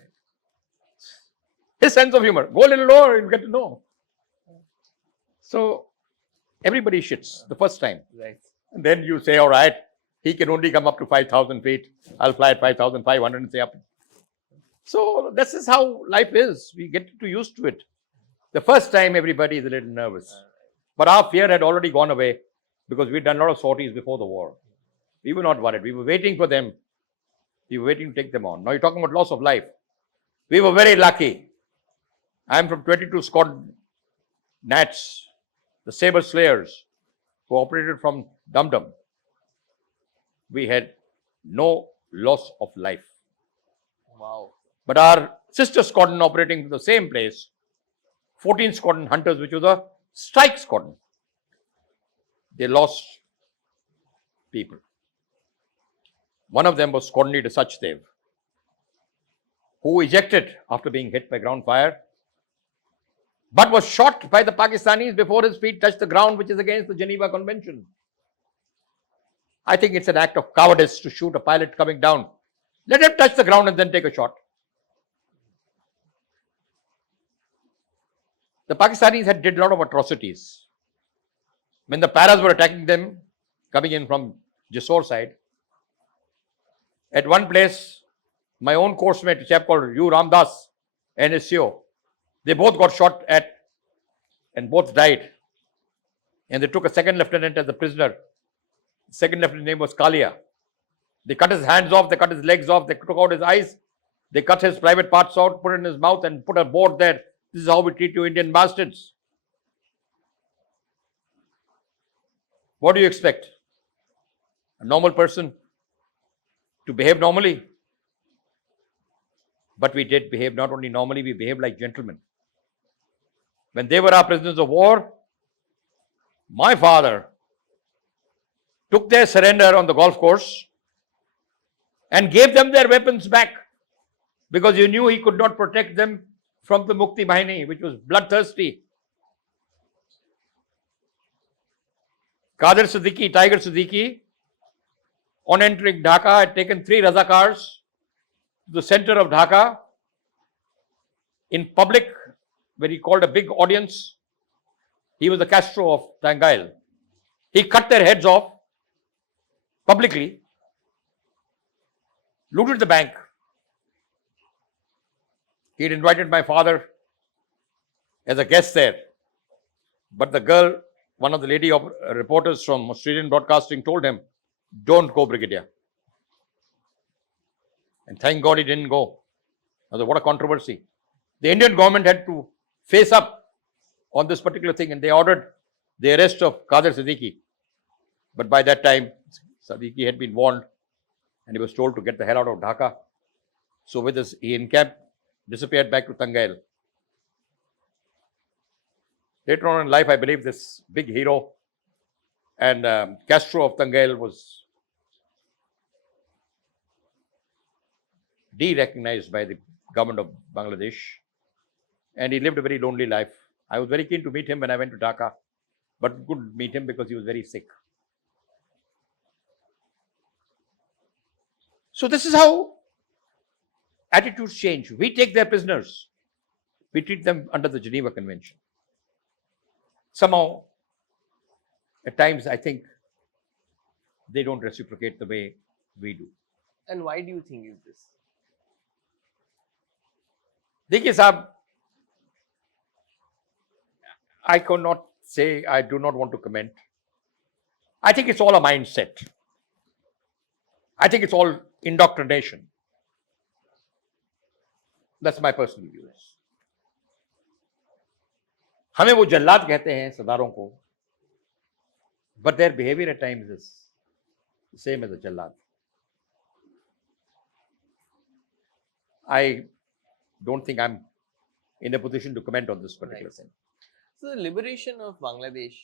His sense of humor, go a little lower, you'll get to know. So, everybody shits the first time. Right. And then you say, all right, he can only come up to 5,000 feet. I'll fly at 5,500 and say up. So, this is how life is. We get too used to it. The first time, everybody is a little nervous. But our fear had already gone away because we'd done a lot of sorties before the war. We were not worried. We were waiting for them. We were waiting to take them on. Now, you're talking about loss of life. We were very lucky. I'm from 22 Squad Nats, the Sabre Slayers, who operated from Dum Dum. We had no loss of life. Wow. But our sister squadron operating from the same place, 14 Squadron Hunters, which was a strike squadron, they lost people. One of them was Squadron Leader Sachdev, who ejected after being hit by ground fire, but was shot by the Pakistanis before his feet touched the ground, which is against the Geneva Convention. I think it's an act of cowardice to shoot a pilot coming down. Let him touch the ground and then take a shot. The Pakistanis did a lot of atrocities. When the paras were attacking them, coming in from Jessore side, at one place, my own course mate, a chap called U. Ramdas, NSCO, they both got shot at and both died. And they took a second lieutenant as a prisoner. The second lieutenant's name was Kalia. They cut his hands off, they cut his legs off, they took out his eyes, they cut his private parts out, put it in his mouth and put a board there. This is how we treat you Indian bastards. What do you expect? A normal person to behave normally? But we did behave not only normally, we behaved like gentlemen. When they were our prisoners of war, my father took their surrender on the golf course and gave them their weapons back because he knew he could not protect them from the Mukti Bahini, which was bloodthirsty. Kadir Siddiqui, Tiger Siddiqui, on entering Dhaka, had taken 3 Razakars to the center of Dhaka in public, where he called a big audience. He was the Castro of Tangail. He cut their heads off publicly, looted the bank. He had invited my father as a guest there. But the girl, one of the lady reporters from Australian Broadcasting, told him, don't go, Brigadier. And thank God he didn't go. What a controversy. The Indian government had to face up on this particular thing, and they ordered the arrest of Qadir Siddiqui. But by that time, Siddiqui had been warned, and he was told to get the hell out of Dhaka. So with this, he encamped, disappeared back to Tangail. Later on in life, I believe this big hero and Castro of Tangail was de-recognized by the government of Bangladesh, and he lived a very lonely life. I was very keen to meet him when I went to Dhaka, but couldn't meet him because he was very sick. So this is how attitudes change. We take their prisoners. We treat them under the Geneva Convention. Somehow, at times, I think they don't reciprocate the way we do. And why do you think is this? देखिए साहब, I cannot say, I do not want to comment. I think it's all a mindset. I think it's all indoctrination. That's my personal views. हमें वो जल्लाद कहते हैं सरदारों को, but their behavior at times is the same as a jallad. I don't think I'm in a position to comment on this particular thing. So the liberation of Bangladesh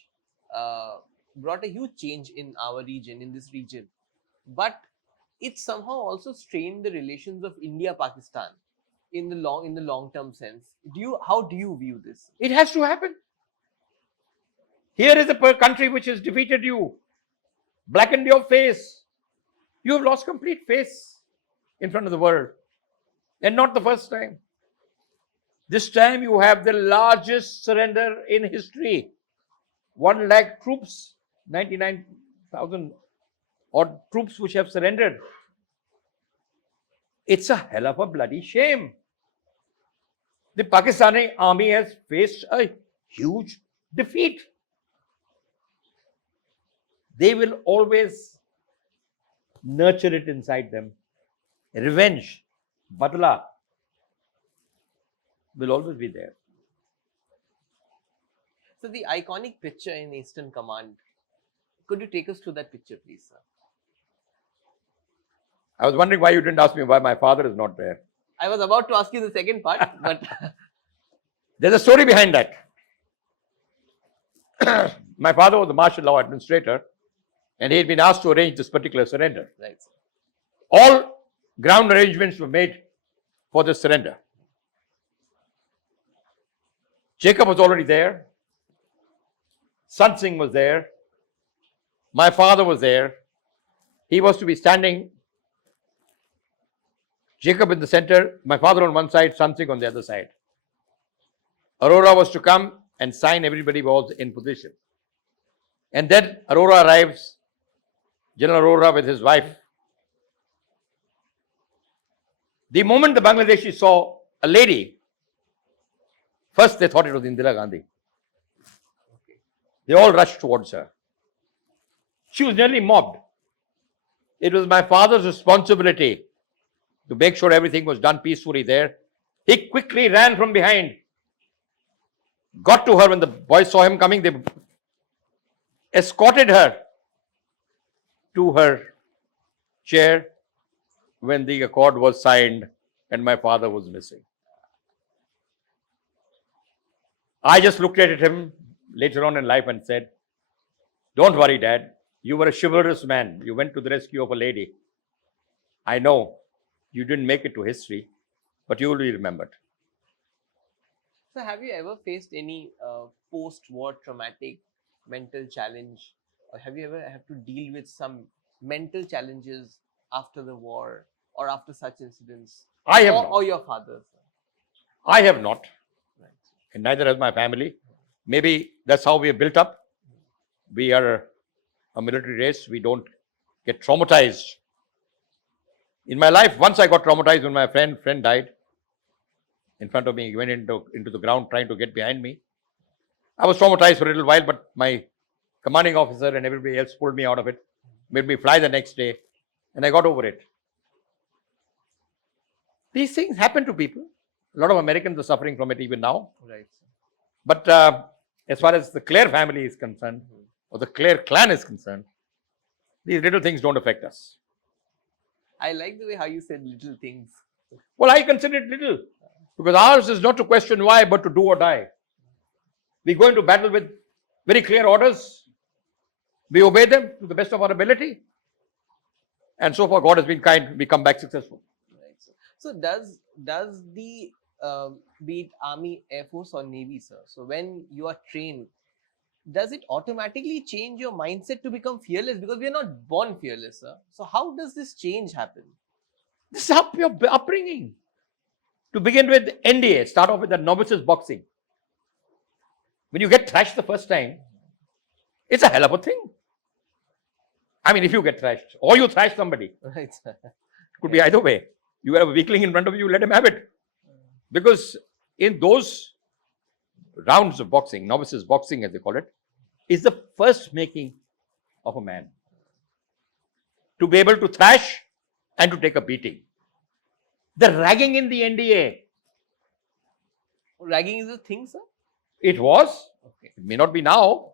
brought a huge change in our region, in this region, but it somehow also strained the relations of India-Pakistan in the long-term sense. How do you view this? It has to happen. Here is a country which has defeated you, blackened your face. You have lost complete face in front of the world, and not the first time. This time you have the largest surrender in history. 1 lakh troops, 99,000 odd troops which have surrendered. It's a hell of a bloody shame. The Pakistani army has faced a huge defeat. They will always nurture it inside them. Revenge, badla will always be there. So the iconic picture in Eastern Command, could you take us to that picture, please, sir? I was wondering why you didn't ask me why my father is not there. I was about to ask you the second part, but there's a story behind that. My father was a martial law administrator, and he had been asked to arrange this particular surrender. Right, sir. All ground arrangements were made for this surrender. Jacob was already there. San Singh was there. My father was there. He was to be standing, Jacob in the center, my father on one side, San Singh on the other side. Arora was to come and sign, everybody was in position. And then Arora arrives, General Arora with his wife. The moment the Bangladeshis saw a lady, first they thought it was Indira Gandhi. They all rushed towards her. She was nearly mobbed. It was my father's responsibility to make sure everything was done peacefully there. He quickly ran from behind, got to her when the boys saw him coming. They escorted her to her chair when the accord was signed and my father was missing. I just looked at him later on in life and said, "Don't worry, Dad. You were a chivalrous man. You went to the rescue of a lady. I know you didn't make it to history, but you will be remembered." So have you ever faced any post-war traumatic mental challenge, or have you ever had to deal with some mental challenges after the war or after such incidents? I have not. Or your father? I have not. Right. And neither has my family. Maybe that's how we are built up. We are a military race. We don't get traumatized. In my life, once I got traumatized when my friend died in front of me. He went into the ground trying to get behind me. I was traumatized for a little while, but my commanding officer and everybody else pulled me out of it, made me fly the next day, and I got over it. These things happen to people. A lot of Americans are suffering from it even now. Right. But as far as the Kler family is concerned, or the Kler clan is concerned, these little things don't affect us. I like the way how you said little things. Well, I consider it little, because ours is not to question why, but to do or die. We go into battle with very clear orders. We obey them to the best of our ability. And so far, God has been kind. We come back successful. Right. So does the be it Army, Air Force, or Navy, sir? So when you are trained, does it automatically change your mindset to become fearless? Because we are not born fearless, sir. So how does this change happen? This is your upbringing. To begin with, NDA, start off with the novices boxing. When you get thrashed the first time, it's a hell of a thing. I mean, if you get thrashed, or you thrash somebody, Right, sir. it could be either way. You have a weakling in front of you, let him have it. Because in those rounds of boxing, novices boxing as they call it, is the first making of a man. To be able to thrash and to take a beating. The ragging in the NDA, Ragging is a thing, sir? it was, Okay. it may not be now,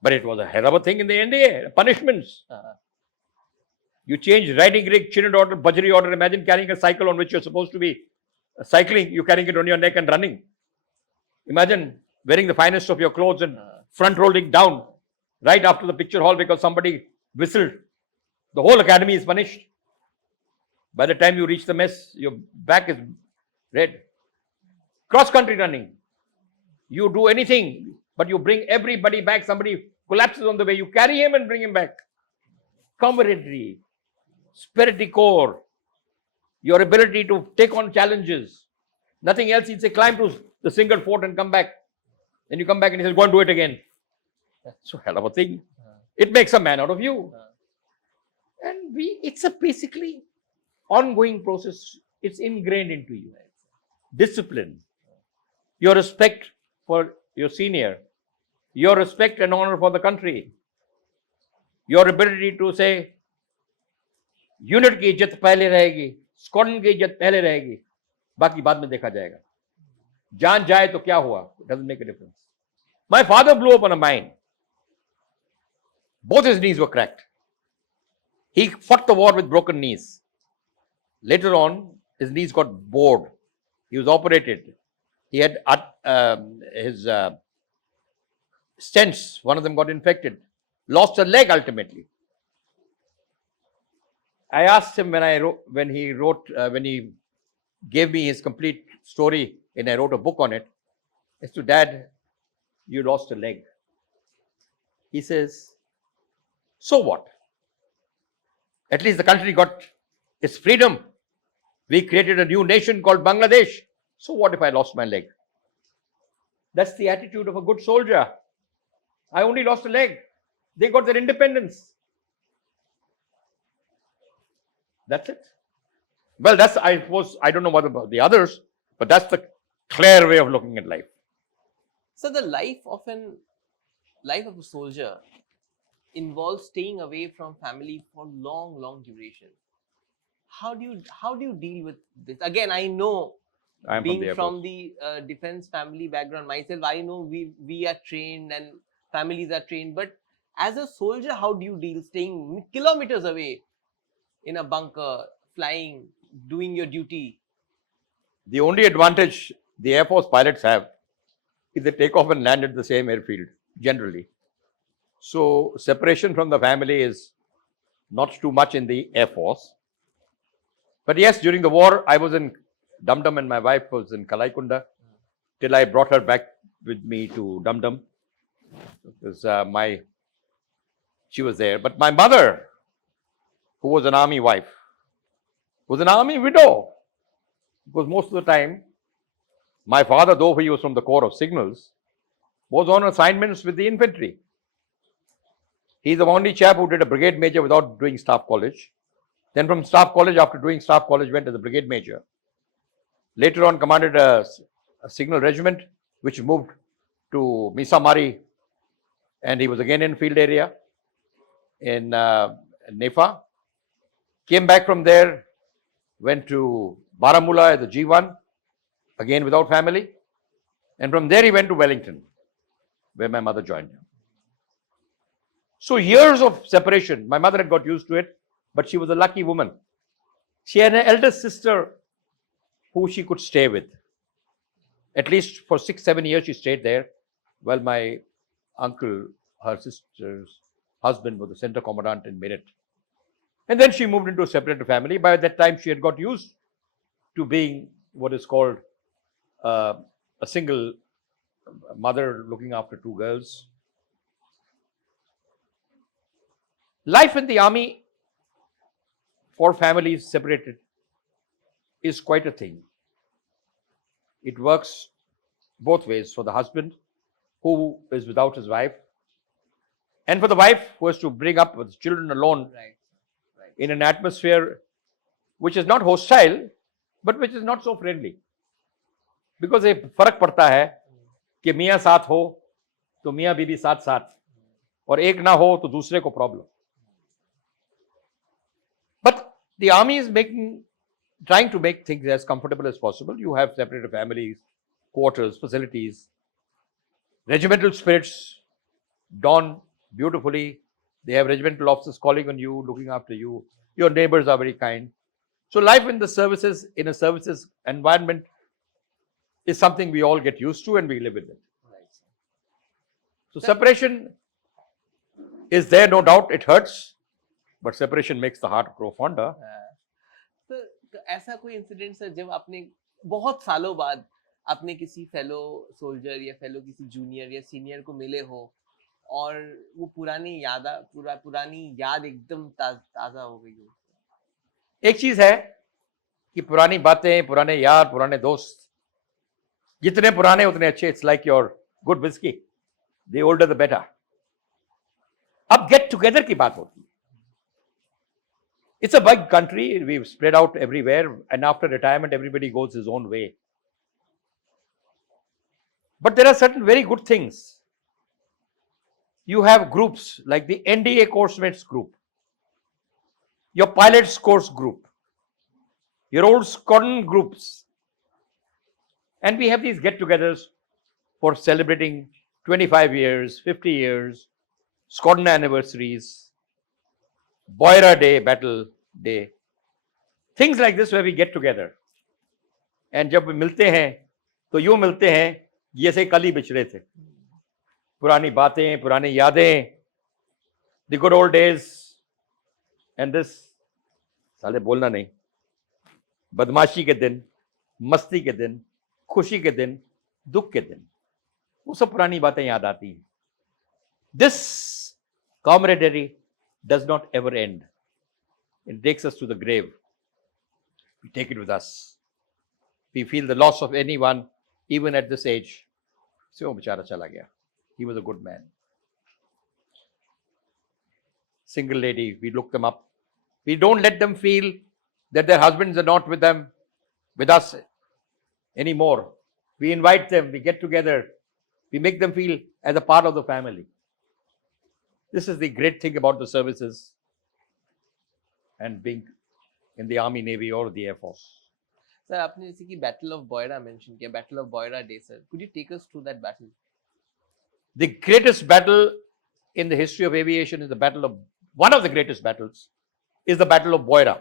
but it was a hell of a thing in the NDA. Punishments. You change riding rig, chinook order, bajri order. Imagine carrying a cycle on which you're supposed to be cycling, you're carrying it on your neck and running. Imagine wearing the finest of your clothes and front rolling down right after the picture hall because somebody whistled. The whole academy is punished. By the time you reach the mess, your back is red. Cross country running. You do anything, but you bring everybody back. Somebody collapses on the way. You carry him and bring him back. Camaraderie, spirit de corps, your ability to take on challenges. Nothing else. He'd say, climb to the single fort and come back. Then you come back and he says, go and do it again. That's a hell of a thing. It makes a man out of you. And it's a basically ongoing process. It's ingrained into you. Discipline, your respect for your senior, your respect and honor for the country, your ability to say, unit की इज्जत पहले रहेगी, squadron की इज्जत पहले रहेगी, बाकी बाद में देखा जाएगा. जान जाए तो क्या हुआ? It doesn't make a difference. My father blew up on a mine. Both his knees were cracked. He fought the war with broken knees. Later on, his knees got bored. He was operated. He had his stents, one of them got infected. Lost a leg ultimately. I asked him when he gave me his complete story and I wrote a book on it, as to, Dad, you lost a leg. He says, so what? At least the country got its freedom. We created a new nation called Bangladesh. So what if I lost my leg? That's the attitude of a good soldier. I only lost a leg. They got their independence. That's it. Well, I suppose, I don't know what about the others, but that's the clear way of looking at life. So the life of a soldier involves staying away from family for long duration. How do you deal with this? Again, I know, being from the defense family background myself, I know we are trained and families are trained, but as a soldier, how do you deal staying kilometers away in a bunker, flying, doing your duty? The only advantage the Air Force pilots have is they take off and land at the same airfield, generally. So separation from the family is not too much in the Air Force. But yes, during the war, I was in Dum Dum and my wife was in Kalaikunda till I brought her back with me to Dum Dum because she was there. But my mother, who was an army wife, was an army widow, because most of the time, my father, though he was from the Corps of Signals, was on assignments with the infantry. He's the only chap who did a brigade major without doing staff college. Then from staff college, after doing staff college, went as a brigade major. Later on, commanded a signal regiment, which moved to Misamari, and he was again in field area in Nefa. Came back from there, went to Baramulla as a G1, again without family. And from there he went to Wellington. where my mother joined. So years of separation, my mother had got used to it, but she was a lucky woman. She had an elder sister who she could stay with. At least for 6-7 years, she stayed there, while my uncle, her sister's husband, was the center commandant in Meerut. And then she moved into a separate family. By that time, she had got used to being what is called a single mother looking after two girls. Life in the army for families separated is quite a thing. It works both ways, for the husband who is without his wife, and for the wife who has to bring up with children alone in an atmosphere which is not hostile, but which is not so friendly. Because एक फर्क पड़ता है कि मियाँ साथ हो तो मियाँ बीबी साथ साथ, और एक ना हो तो दूसरे को problem. But the army is trying to make things as comfortable as possible. You have separate families, quarters, facilities. Regimental spirits dawn beautifully. They have regimental officers calling on you, looking after you. Your neighbors are very kind. So life in the services, in a services environment, is something we all get used to and we live with it. So separation is there, no doubt. It hurts, but separation makes the heart grow fonder. तो ऐसा कोई incident sir जब आपने बहुत सालों बाद आपने किसी फेलो सोल्जर या फेलो किसी जूनियर या सीनियर को मिले हो और वो पुरानी याद एकदम ताजा हो गई हो? एक चीज है कि पुरानी बातें, पुराने यार, पुराने दोस्त जितने पुराने उतने अच्छे. It's like your good whisky, the older the better. अब गेट टुगेदर की बात होती है. It's a big country. We've spread out everywhere, and after retirement, everybody goes his own way. But there are certain very good things. You have groups like the NDA course mates group, your pilots course group, your old squadron groups, and we have these get-togethers for celebrating 25 years, 50 years, squadron anniversaries, Boyra Day, Battle Day, things like this where we get together. And जब मिलते हैं तो यूं मिलते हैं जैसे कल ही बिछड़े थे. पुरानी बातें, पुरानी यादें, the good old days, and this साले बोलना नहीं, बदमाशी के दिन, मस्ती के दिन, खुशी के दिन, दुख के दिन, वो सब पुरानी बातें याद आती हैं. This camaraderie does not ever end. It takes us to the grave. We take it with us. We feel the loss of anyone, even at this age. So, bechara chala gaya. He was a good man. Single lady, we look them up. We don't let them feel that their husbands are not with us anymore. We invite them, we get together, we make them feel as a part of the family. This is the great thing about the services and being in the Army, Navy or the Air Force. Sir, आपने जैसे कि Battle of Boyra mentioned किया, Battle of Boyra Day, sir. Could you take us through that battle? The greatest battle in the history of aviation is one of the greatest battles is the Battle of Boyra.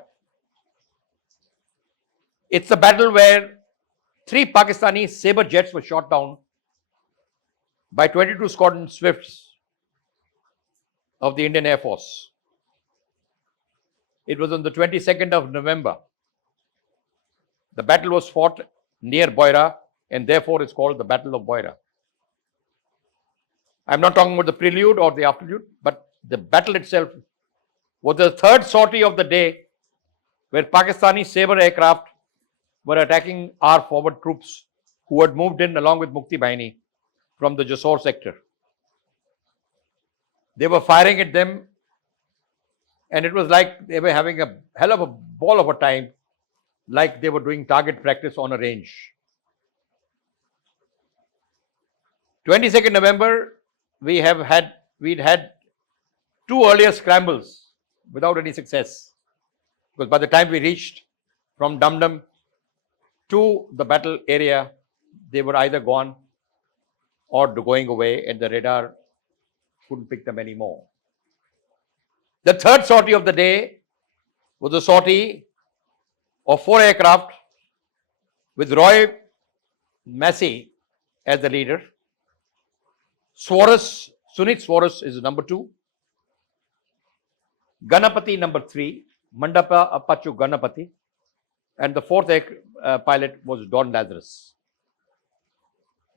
It's a battle where 3 Pakistani Sabre jets were shot down by 22 Squadron Swifts of the Indian Air Force. It was on the 22nd of November. The battle was fought near Boyra, and therefore it's called the Battle of Boyra. I'm not talking about the prelude or the afterlude, but the battle itself was the third sortie of the day, where Pakistani Sabre aircraft were attacking our forward troops who had moved in along with Mukti Bahini from the Jessore sector. They were firing at them, and it was like they were having a hell of a ball of a time, like they were doing target practice on a range. 22nd November, we'd had 2 earlier scrambles without any success, because by the time we reached from Dum Dum to the battle area, they were either gone or going away, and the radar couldn't pick them anymore. The third sortie of the day was a sortie of 4 aircraft with Roy Massey as the leader. Sunit Swaras is number 2. Ganapati number 3. Mandapa Apachu Ganapati. And the fourth pilot was Don Lazarus.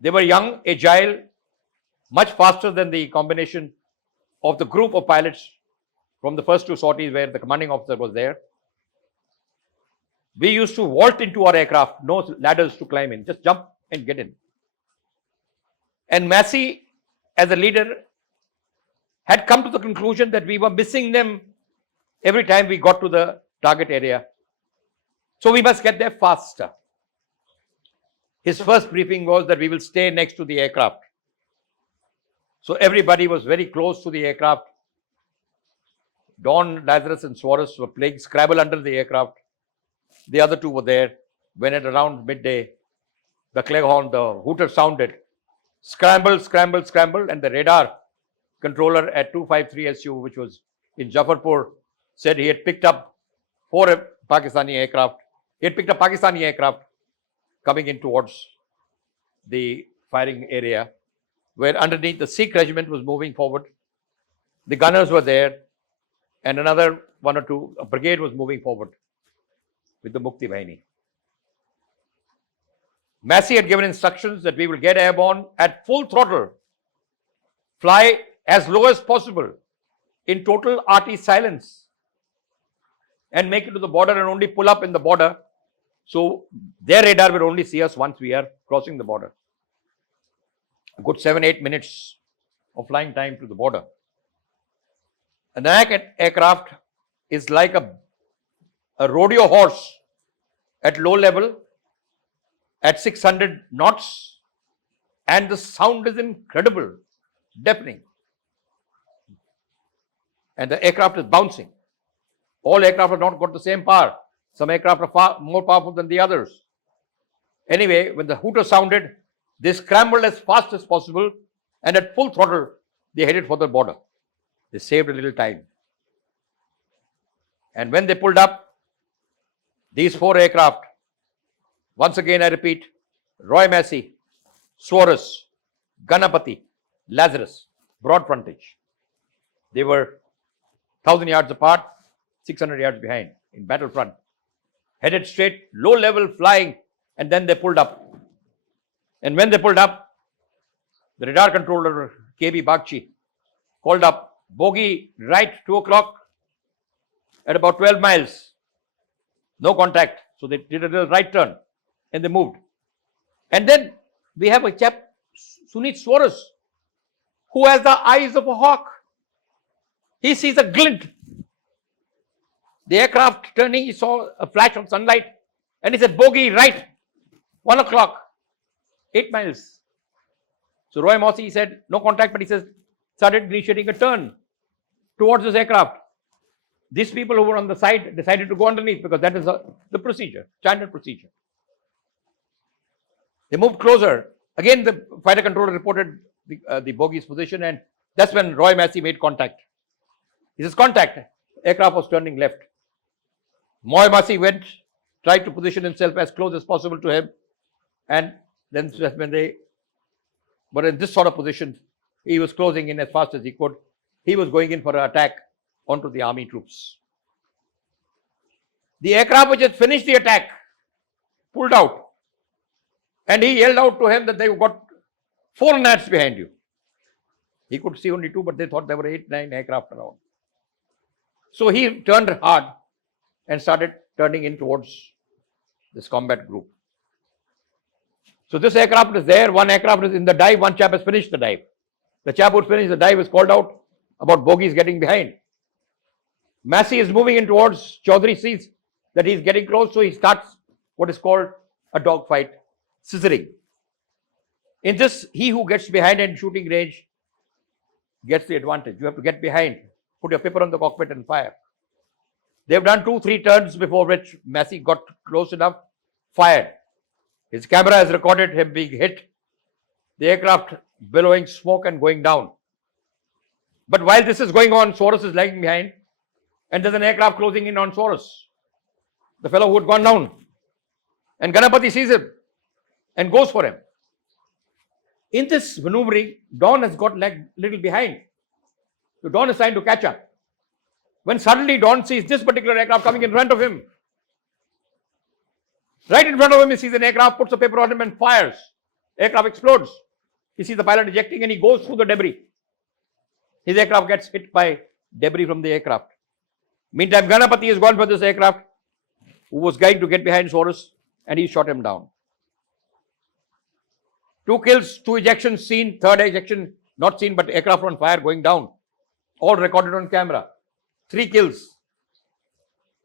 They were young, agile, much faster than the combination of the group of pilots from the first 2 sorties where the commanding officer was there. We used to vault into our aircraft, no ladders to climb in, just jump and get in. And Massey, as a leader, had come to the conclusion that we were missing them every time we got to the target area. So we must get there faster. His first briefing was that we will stay next to the aircraft. So everybody was very close to the aircraft. Don, Lazarus and Swaras were playing Scrabble under the aircraft. The other 2 were there. When at around midday, the Cleghorn, the hooter sounded. Scramble, scramble, scramble, and the radar controller at 253 SU, which was in Jafarpur, said he had picked up 4 Pakistani aircraft. He had picked up Pakistani aircraft coming in towards the firing area, where underneath the Sikh regiment was moving forward. The gunners were there, and another 1 or 2, a brigade was moving forward with the Mukti Bahini. Massey had given instructions that we will get airborne at full throttle, fly as low as possible in total RT silence, and make it to the border and only pull up in the border. So their radar will only see us once we are crossing the border. A good 7-8 minutes of flying time to the border. A Nyack aircraft is like a rodeo horse at low level at 600 knots, and the sound is incredible, deafening. And the aircraft is bouncing. All aircraft have not got the same power. Some aircraft are far more powerful than the others. Anyway, when the hooter sounded, they scrambled as fast as possible, and at full throttle, they headed for the border. They saved a little time. And when they pulled up, these 4 aircraft, once again I repeat, Roy Massey, Swaras, Ganapati, Lazarus, broad frontage. They were 1,000 yards apart, 600 yards behind in battlefront. Headed straight, low level flying, and then they pulled up. And when they pulled up, the radar controller, KB Bagchi, called up, bogey right, 2 o'clock at about 12 miles. No contact. So they did a little right turn and they moved. And then we have a chap, Sunit Swaras, who has the eyes of a hawk. He sees a glint. The aircraft turning, he saw a flash of sunlight and he said, bogey right, 1 o'clock, 8 miles. So Roy Massey said, no contact, but he says, started initiating a turn towards this aircraft. These people who were on the side decided to go underneath because that is the procedure, standard procedure. They moved closer. Again, the fighter controller reported the bogey's position, and that's when Roy Massey made contact. He says, contact. Aircraft was turning left. Roy Massey went, tried to position himself as close as possible to him, and then when they were in this sort of position, he was closing in as fast as he could. He was going in for an attack onto the army troops. The aircraft which had finished the attack pulled out, and he yelled out to him that they've got 4 Nats behind you. He could see only 2, but they thought there were 8, 9 aircraft around. So he turned hard and started turning in towards this combat group. So this aircraft is there, 1 aircraft is in the dive, 1 chap has finished the dive. The chap who finished the dive is called out about bogies getting behind. Massey is moving in towards, Chaudhary sees that he's getting close, so he starts what is called a dogfight, scissoring. In this, he who gets behind in shooting range gets the advantage. You have to get behind, put your paper on the cockpit and fire. They've done 2-3 turns before which Massey got close enough, fired. His camera has recorded him being hit. The aircraft billowing smoke and going down. But while this is going on, Soros is lagging behind, and there's an aircraft closing in on Soros, the fellow who had gone down. And Ganapati sees him and goes for him. In this maneuvering, Don has got lag little behind. So Don is trying to catch up. When suddenly Don sees this particular aircraft coming in front of him. Right in front of him, he sees an aircraft, puts a paper on him and fires. Aircraft explodes. He sees the pilot ejecting and he goes through the debris. His aircraft gets hit by debris from the aircraft. Meantime, Ganapati has gone for this aircraft, who was going to get behind Soros, and he shot him down. 2 kills, 2 ejections seen, third ejection not seen, but aircraft on fire going down. All recorded on camera. 3 kills.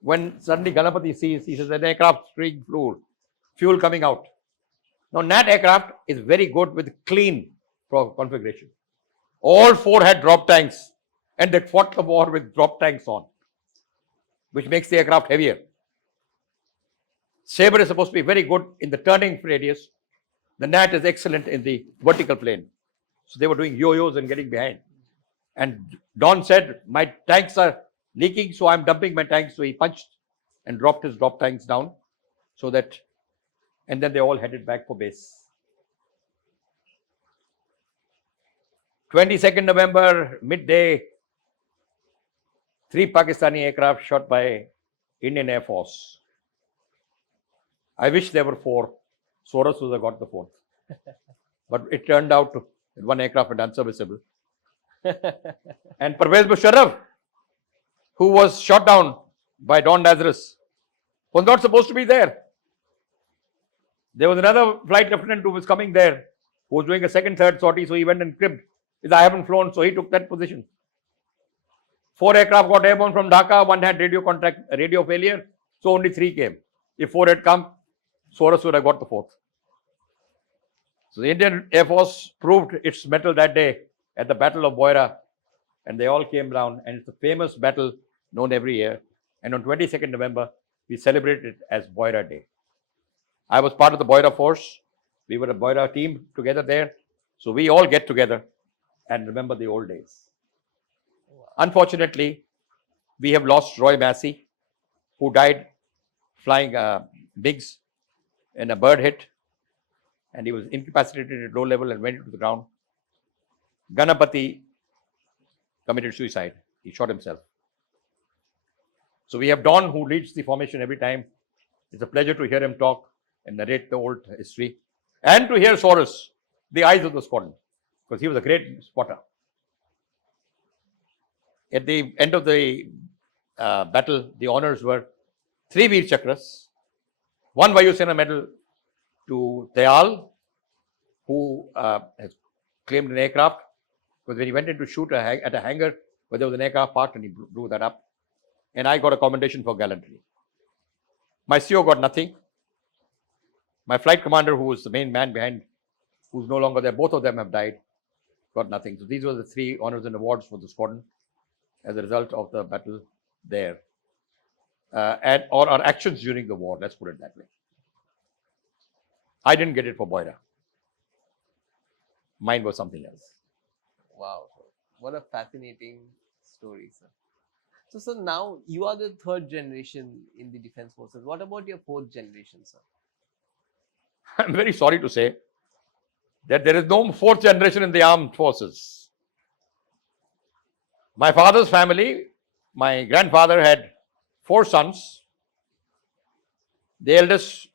When suddenly Ganapati sees, he says, an aircraft spraying fuel coming out. Now, NAT aircraft is very good with clean configuration. All 4 had drop tanks, and they fought the war with drop tanks on, which makes the aircraft heavier. Sabre is supposed to be very good in the turning radius. The NAT is excellent in the vertical plane. So they were doing yo-yos and getting behind. And Don said, my tanks are leaking, so I'm dumping my tanks. So he punched and dropped his drop tanks down so that, and then they all headed back for base. 22nd November, midday, 3 Pakistani aircraft shot by Indian Air Force. I wish there were 4. Soros would have got the 4th. But it turned out that 1 aircraft was unserviceable. And Pervez Musharraf, who was shot down by Don Lazarus, was not supposed to be there. There was another flight lieutenant who was coming there, who was doing a second, third sortie, so he went and cribbed. He said, I haven't flown, so he took that position. 4 aircraft got airborne from Dhaka, 1 had radio failure, so only 3 came. If 4 had come, Soros would have got the 4th. So the Indian Air Force proved its mettle that day at the Battle of Boyra, and they all came down, and it's a famous battle known every year. And on 22nd November, we celebrate it as Boyra Day. I was part of the Boyra force. We were a Boyra team together there. So we all get together and remember the old days. Unfortunately, we have lost Roy Massey, who died flying MiGs in a bird hit, and he was incapacitated at low level and went into the ground. Ganapati committed suicide. He shot himself. So we have Don, who leads the formation every time. It's a pleasure to hear him talk and narrate the old history, and to hear Soros, the eyes of the squadron, because he was a great spotter. At the end of the battle, the honors were 3 Veer Chakras, 1 Vayu Sena medal to Payel, who has claimed an aircraft, because when he went in to shoot at a hangar where there was an aircraft parked, and he blew that up. And I got a commendation for gallantry. My CO got nothing. My flight commander, who was the main man behind, who's no longer there, both of them have died, got nothing. So these were the 3 honors and awards for the squadron as a result of the battle there, or our actions during the war, let's put it that way. I didn't get it for Boyra. Mine was something else. Wow, what a fascinating story, sir. So, sir, now you are the 3rd generation in the defense forces. What about your 4th generation, sir? I'm very sorry to say that there is no 4th generation in the armed forces. My father's family, my grandfather had 4 sons. The eldest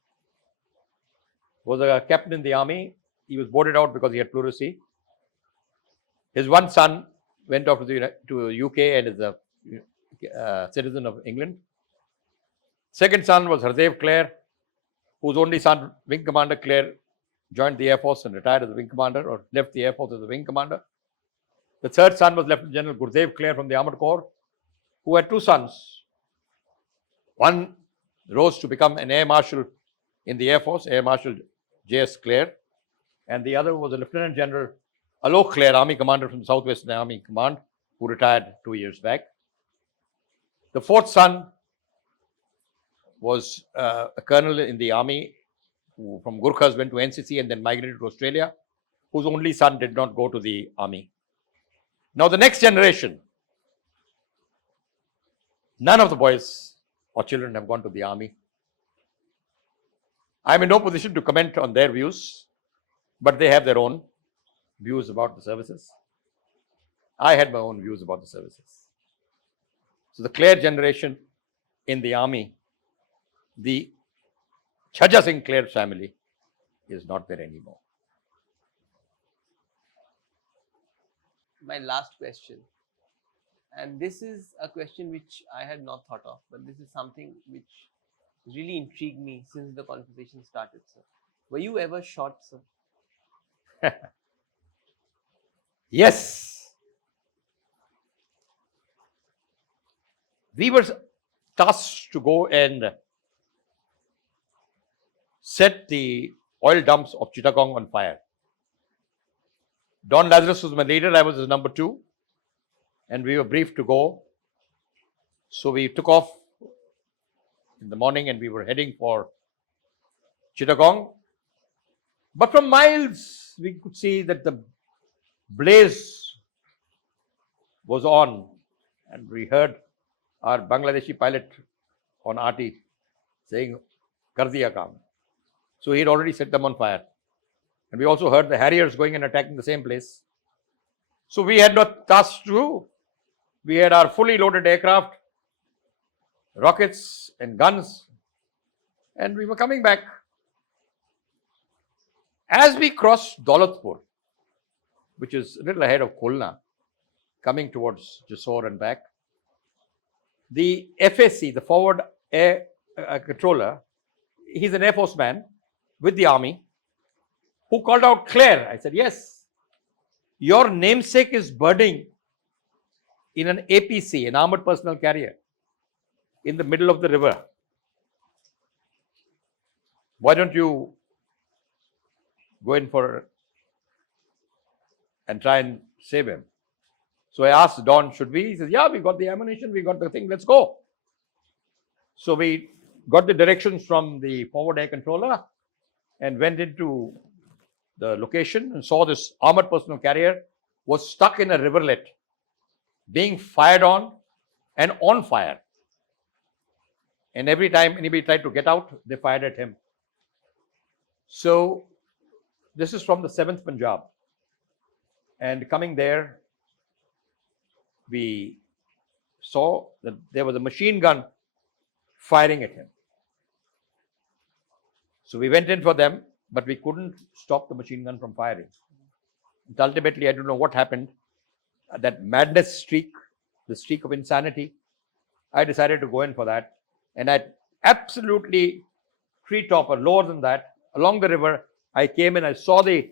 was a captain in the army. He was boarded out because he had pleurisy. His 1 son went off to UK and is a citizen of England. Second son was Harshit Kler, whose only son, Wing Commander Kler, joined the Air Force and retired as a Wing Commander, or left the Air Force as a Wing Commander. The third son was Lieutenant General Joydeep Kler from the Armored Corps, who had 2 sons. One rose to become an Air Marshal in the Air Force, Air Marshal J.S. Kler, and the other was a Lieutenant General Alok Kler, Army Commander from the Southwestern Army Command, who retired 2 years back. The 4th son was a colonel in the army, who from Gurkhas went to NCC and then migrated to Australia, whose only son did not go to the army. Now the next generation, none of the boys or children have gone to the army. I am in no position to comment on their views, but they have their own views about the services. I had my own views about the services. So the Kler generation in the army, the Chaja Singh Kler family is not there anymore. My last question, and this is a question which I had not thought of, but this is something which really intrigued me since the conversation started, sir. Were you ever shot, sir? Yes. We were tasked to go and set the oil dumps of Chittagong on fire. Don Lazarus was my leader, I was his number 2, and we were briefed to go. So we took off in the morning and we were heading for Chittagong. But from miles, we could see that the blaze was on, and we heard our Bangladeshi pilot on RT saying, "Kar diya kaam." So he had already set them on fire. And we also heard the Harriers going and attacking the same place. So we had no task to do. We had our fully loaded aircraft, rockets and guns, and we were coming back. As we crossed Daulatpur, which is a little ahead of Khulna, coming towards Jessore and back, the FAC, the forward air controller, he's an Air Force man with the army, who called out, "Kler." I said, "Yes, your namesake is burning in an APC, an armored personnel carrier, in the middle of the river. Why don't you go in for and try and save him?" So I asked Don, "Should we?" He says, "Yeah, we got the ammunition, we got the thing, let's go." So we got the directions from the forward air controller and went into the location and saw this armored personnel carrier was stuck in a rivulet, being fired on and on fire. And every time anybody tried to get out, they fired at him. So this is from the 7th Punjab. And coming there, we saw that there was a machine gun firing at him. So we went in for them, but we couldn't stop the machine gun from firing. And ultimately, I don't know what happened. That madness streak, the streak of insanity, I decided to go in for that. And at absolutely treetop or lower than that, along the river, I came in, I saw the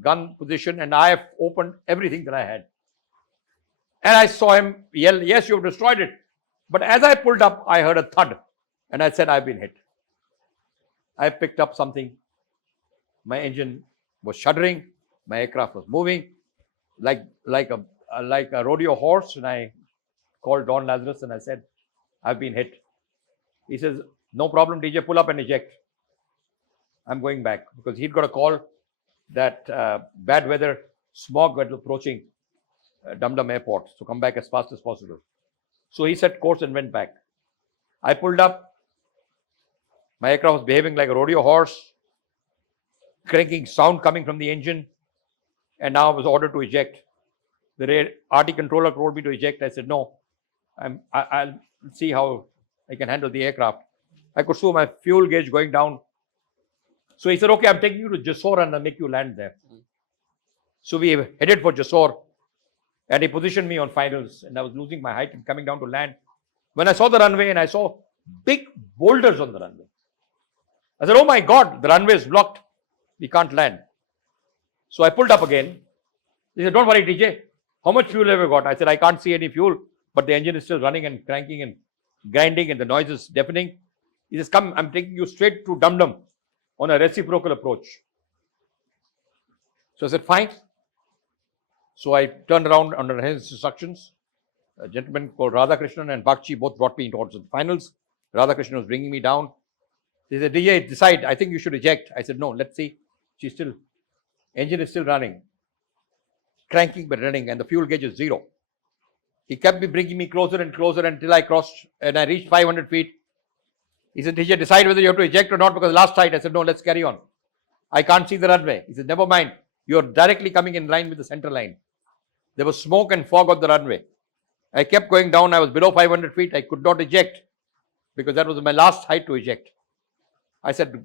gun position, and I have opened everything that I had. And I saw him yell, "Yes, you've destroyed it." But as I pulled up, I heard a thud, and I said, "I've been hit." I picked up something. My engine was shuddering. My aircraft was moving like a rodeo horse. And I called Don Lazarus and I said, "I've been hit." He says, "No problem, DJ, pull up and eject. I'm going back," because he'd got a call that bad weather, smog was approaching Dum Dum Airport, so come back as fast as possible. So he set course and went back. I pulled up. My aircraft was behaving like a rodeo horse, cranking sound coming from the engine, and now I was ordered to eject. The RT controller told me to eject. I said, "No, I'll see how I can handle the aircraft." I could see my fuel gauge going down. So he said, "Okay, I'm taking you to Jessore and I'll make you land there." So we headed for Jessore, and he positioned me on finals, and I was losing my height and coming down to land. When I saw the runway and I saw big boulders on the runway, I said, "Oh my God, the runway is blocked. We can't land." So I pulled up again. He said, "Don't worry, DJ. How much fuel have you got?" I said, "I can't see any fuel, but the engine is still running and cranking and grinding and the noise is deafening." He says, "Come, I'm taking you straight to Dum Dum on a reciprocal approach." So I said, "Fine." So I turned around under his instructions. A gentleman called Radhakrishnan and Bakshi both brought me towards the finals. Radhakrishnan was bringing me down. He said, "DJ, decide. I think you should eject." I said, "No, let's see. She's still Engine is still running. Cranking but running, and the fuel gauge is 0. He kept bringing me closer and closer until I crossed and I reached 500 feet. He said, Deejay, decide whether you have to eject or not, because last night I said, no, let's carry on. I can't see the runway. He said, never mind. You're directly coming in line with the center line. There was smoke and fog on the runway. I kept going down. I was below 500 feet. I could not eject because that was my last height to eject. I said,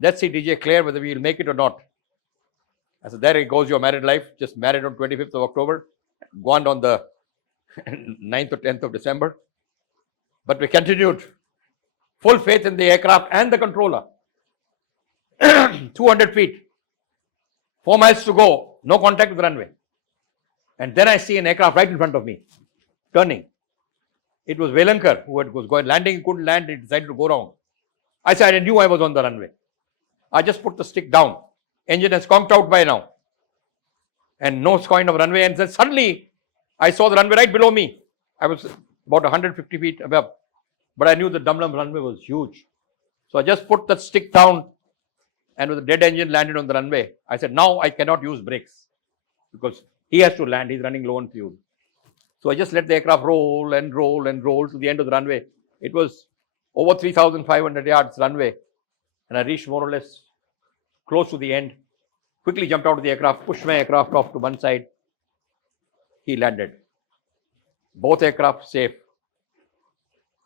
let's see, Deejay Kler, whether we will make it or not. I said, there it goes, your married life. Just married on 25th of October. Gone on the 9th or 10th of December. But we continued. Full faith in the aircraft and the controller. 200 feet. 4 miles to go. No contact with the runway. And then I see an aircraft right in front of me. Turning. It was Velankar who was going landing. He couldn't land. He decided to go wrong. I said, I knew I was on the runway. I just put the stick down. Engine has conked out by now. And no kind of runway. And then suddenly, I saw the runway right below me. I was about 150 feet above. But I knew the Dum Dum runway was huge. So I just put the stick down and with a dead engine landed on the runway. I said, now I cannot use brakes because he has to land. He's running low on fuel. So I just let the aircraft roll and roll and roll to the end of the runway. It was over 3,500 yards runway. And I reached more or less close to the end. Quickly jumped out of the aircraft, pushed my aircraft off to one side. He landed. Both aircraft safe.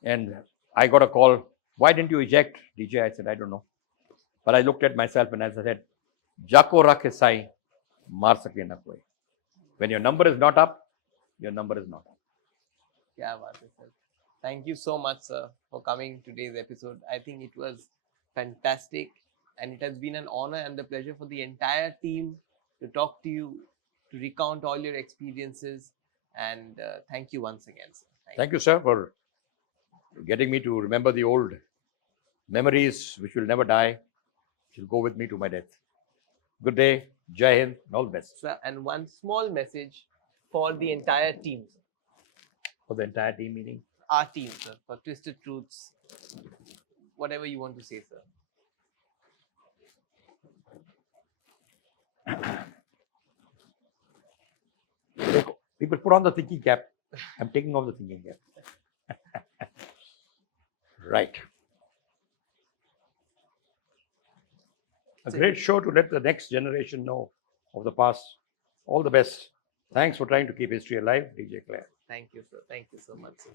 And I got a call. Why didn't you eject, Deejay? I said, I don't know. But I looked at myself and as I said, Jako rakhe sai, maar sake na koi. When your number is not up, your number is not up. Kya baat hai, sir. Thank you so much, sir, for coming today's episode. I think it was fantastic. And it has been an honor and the pleasure for the entire team to talk to you, to recount all your experiences. And thank you once again, sir. Thank you, sir, for getting me to remember the old memories which will never die, which will go with me to my death. Good day, Jai Hind, and all the best. Sir, and one small message for the entire team, sir. For the entire team, meaning? Our team, sir, for Twisted Truths, whatever you want to say, sir. People put on the thinking cap. I'm taking off the thinking cap. Right. A great show to let the next generation know of the past. All the best. Thanks for trying to keep history alive, Deejay Kler. Thank you, sir. Thank you so much, sir.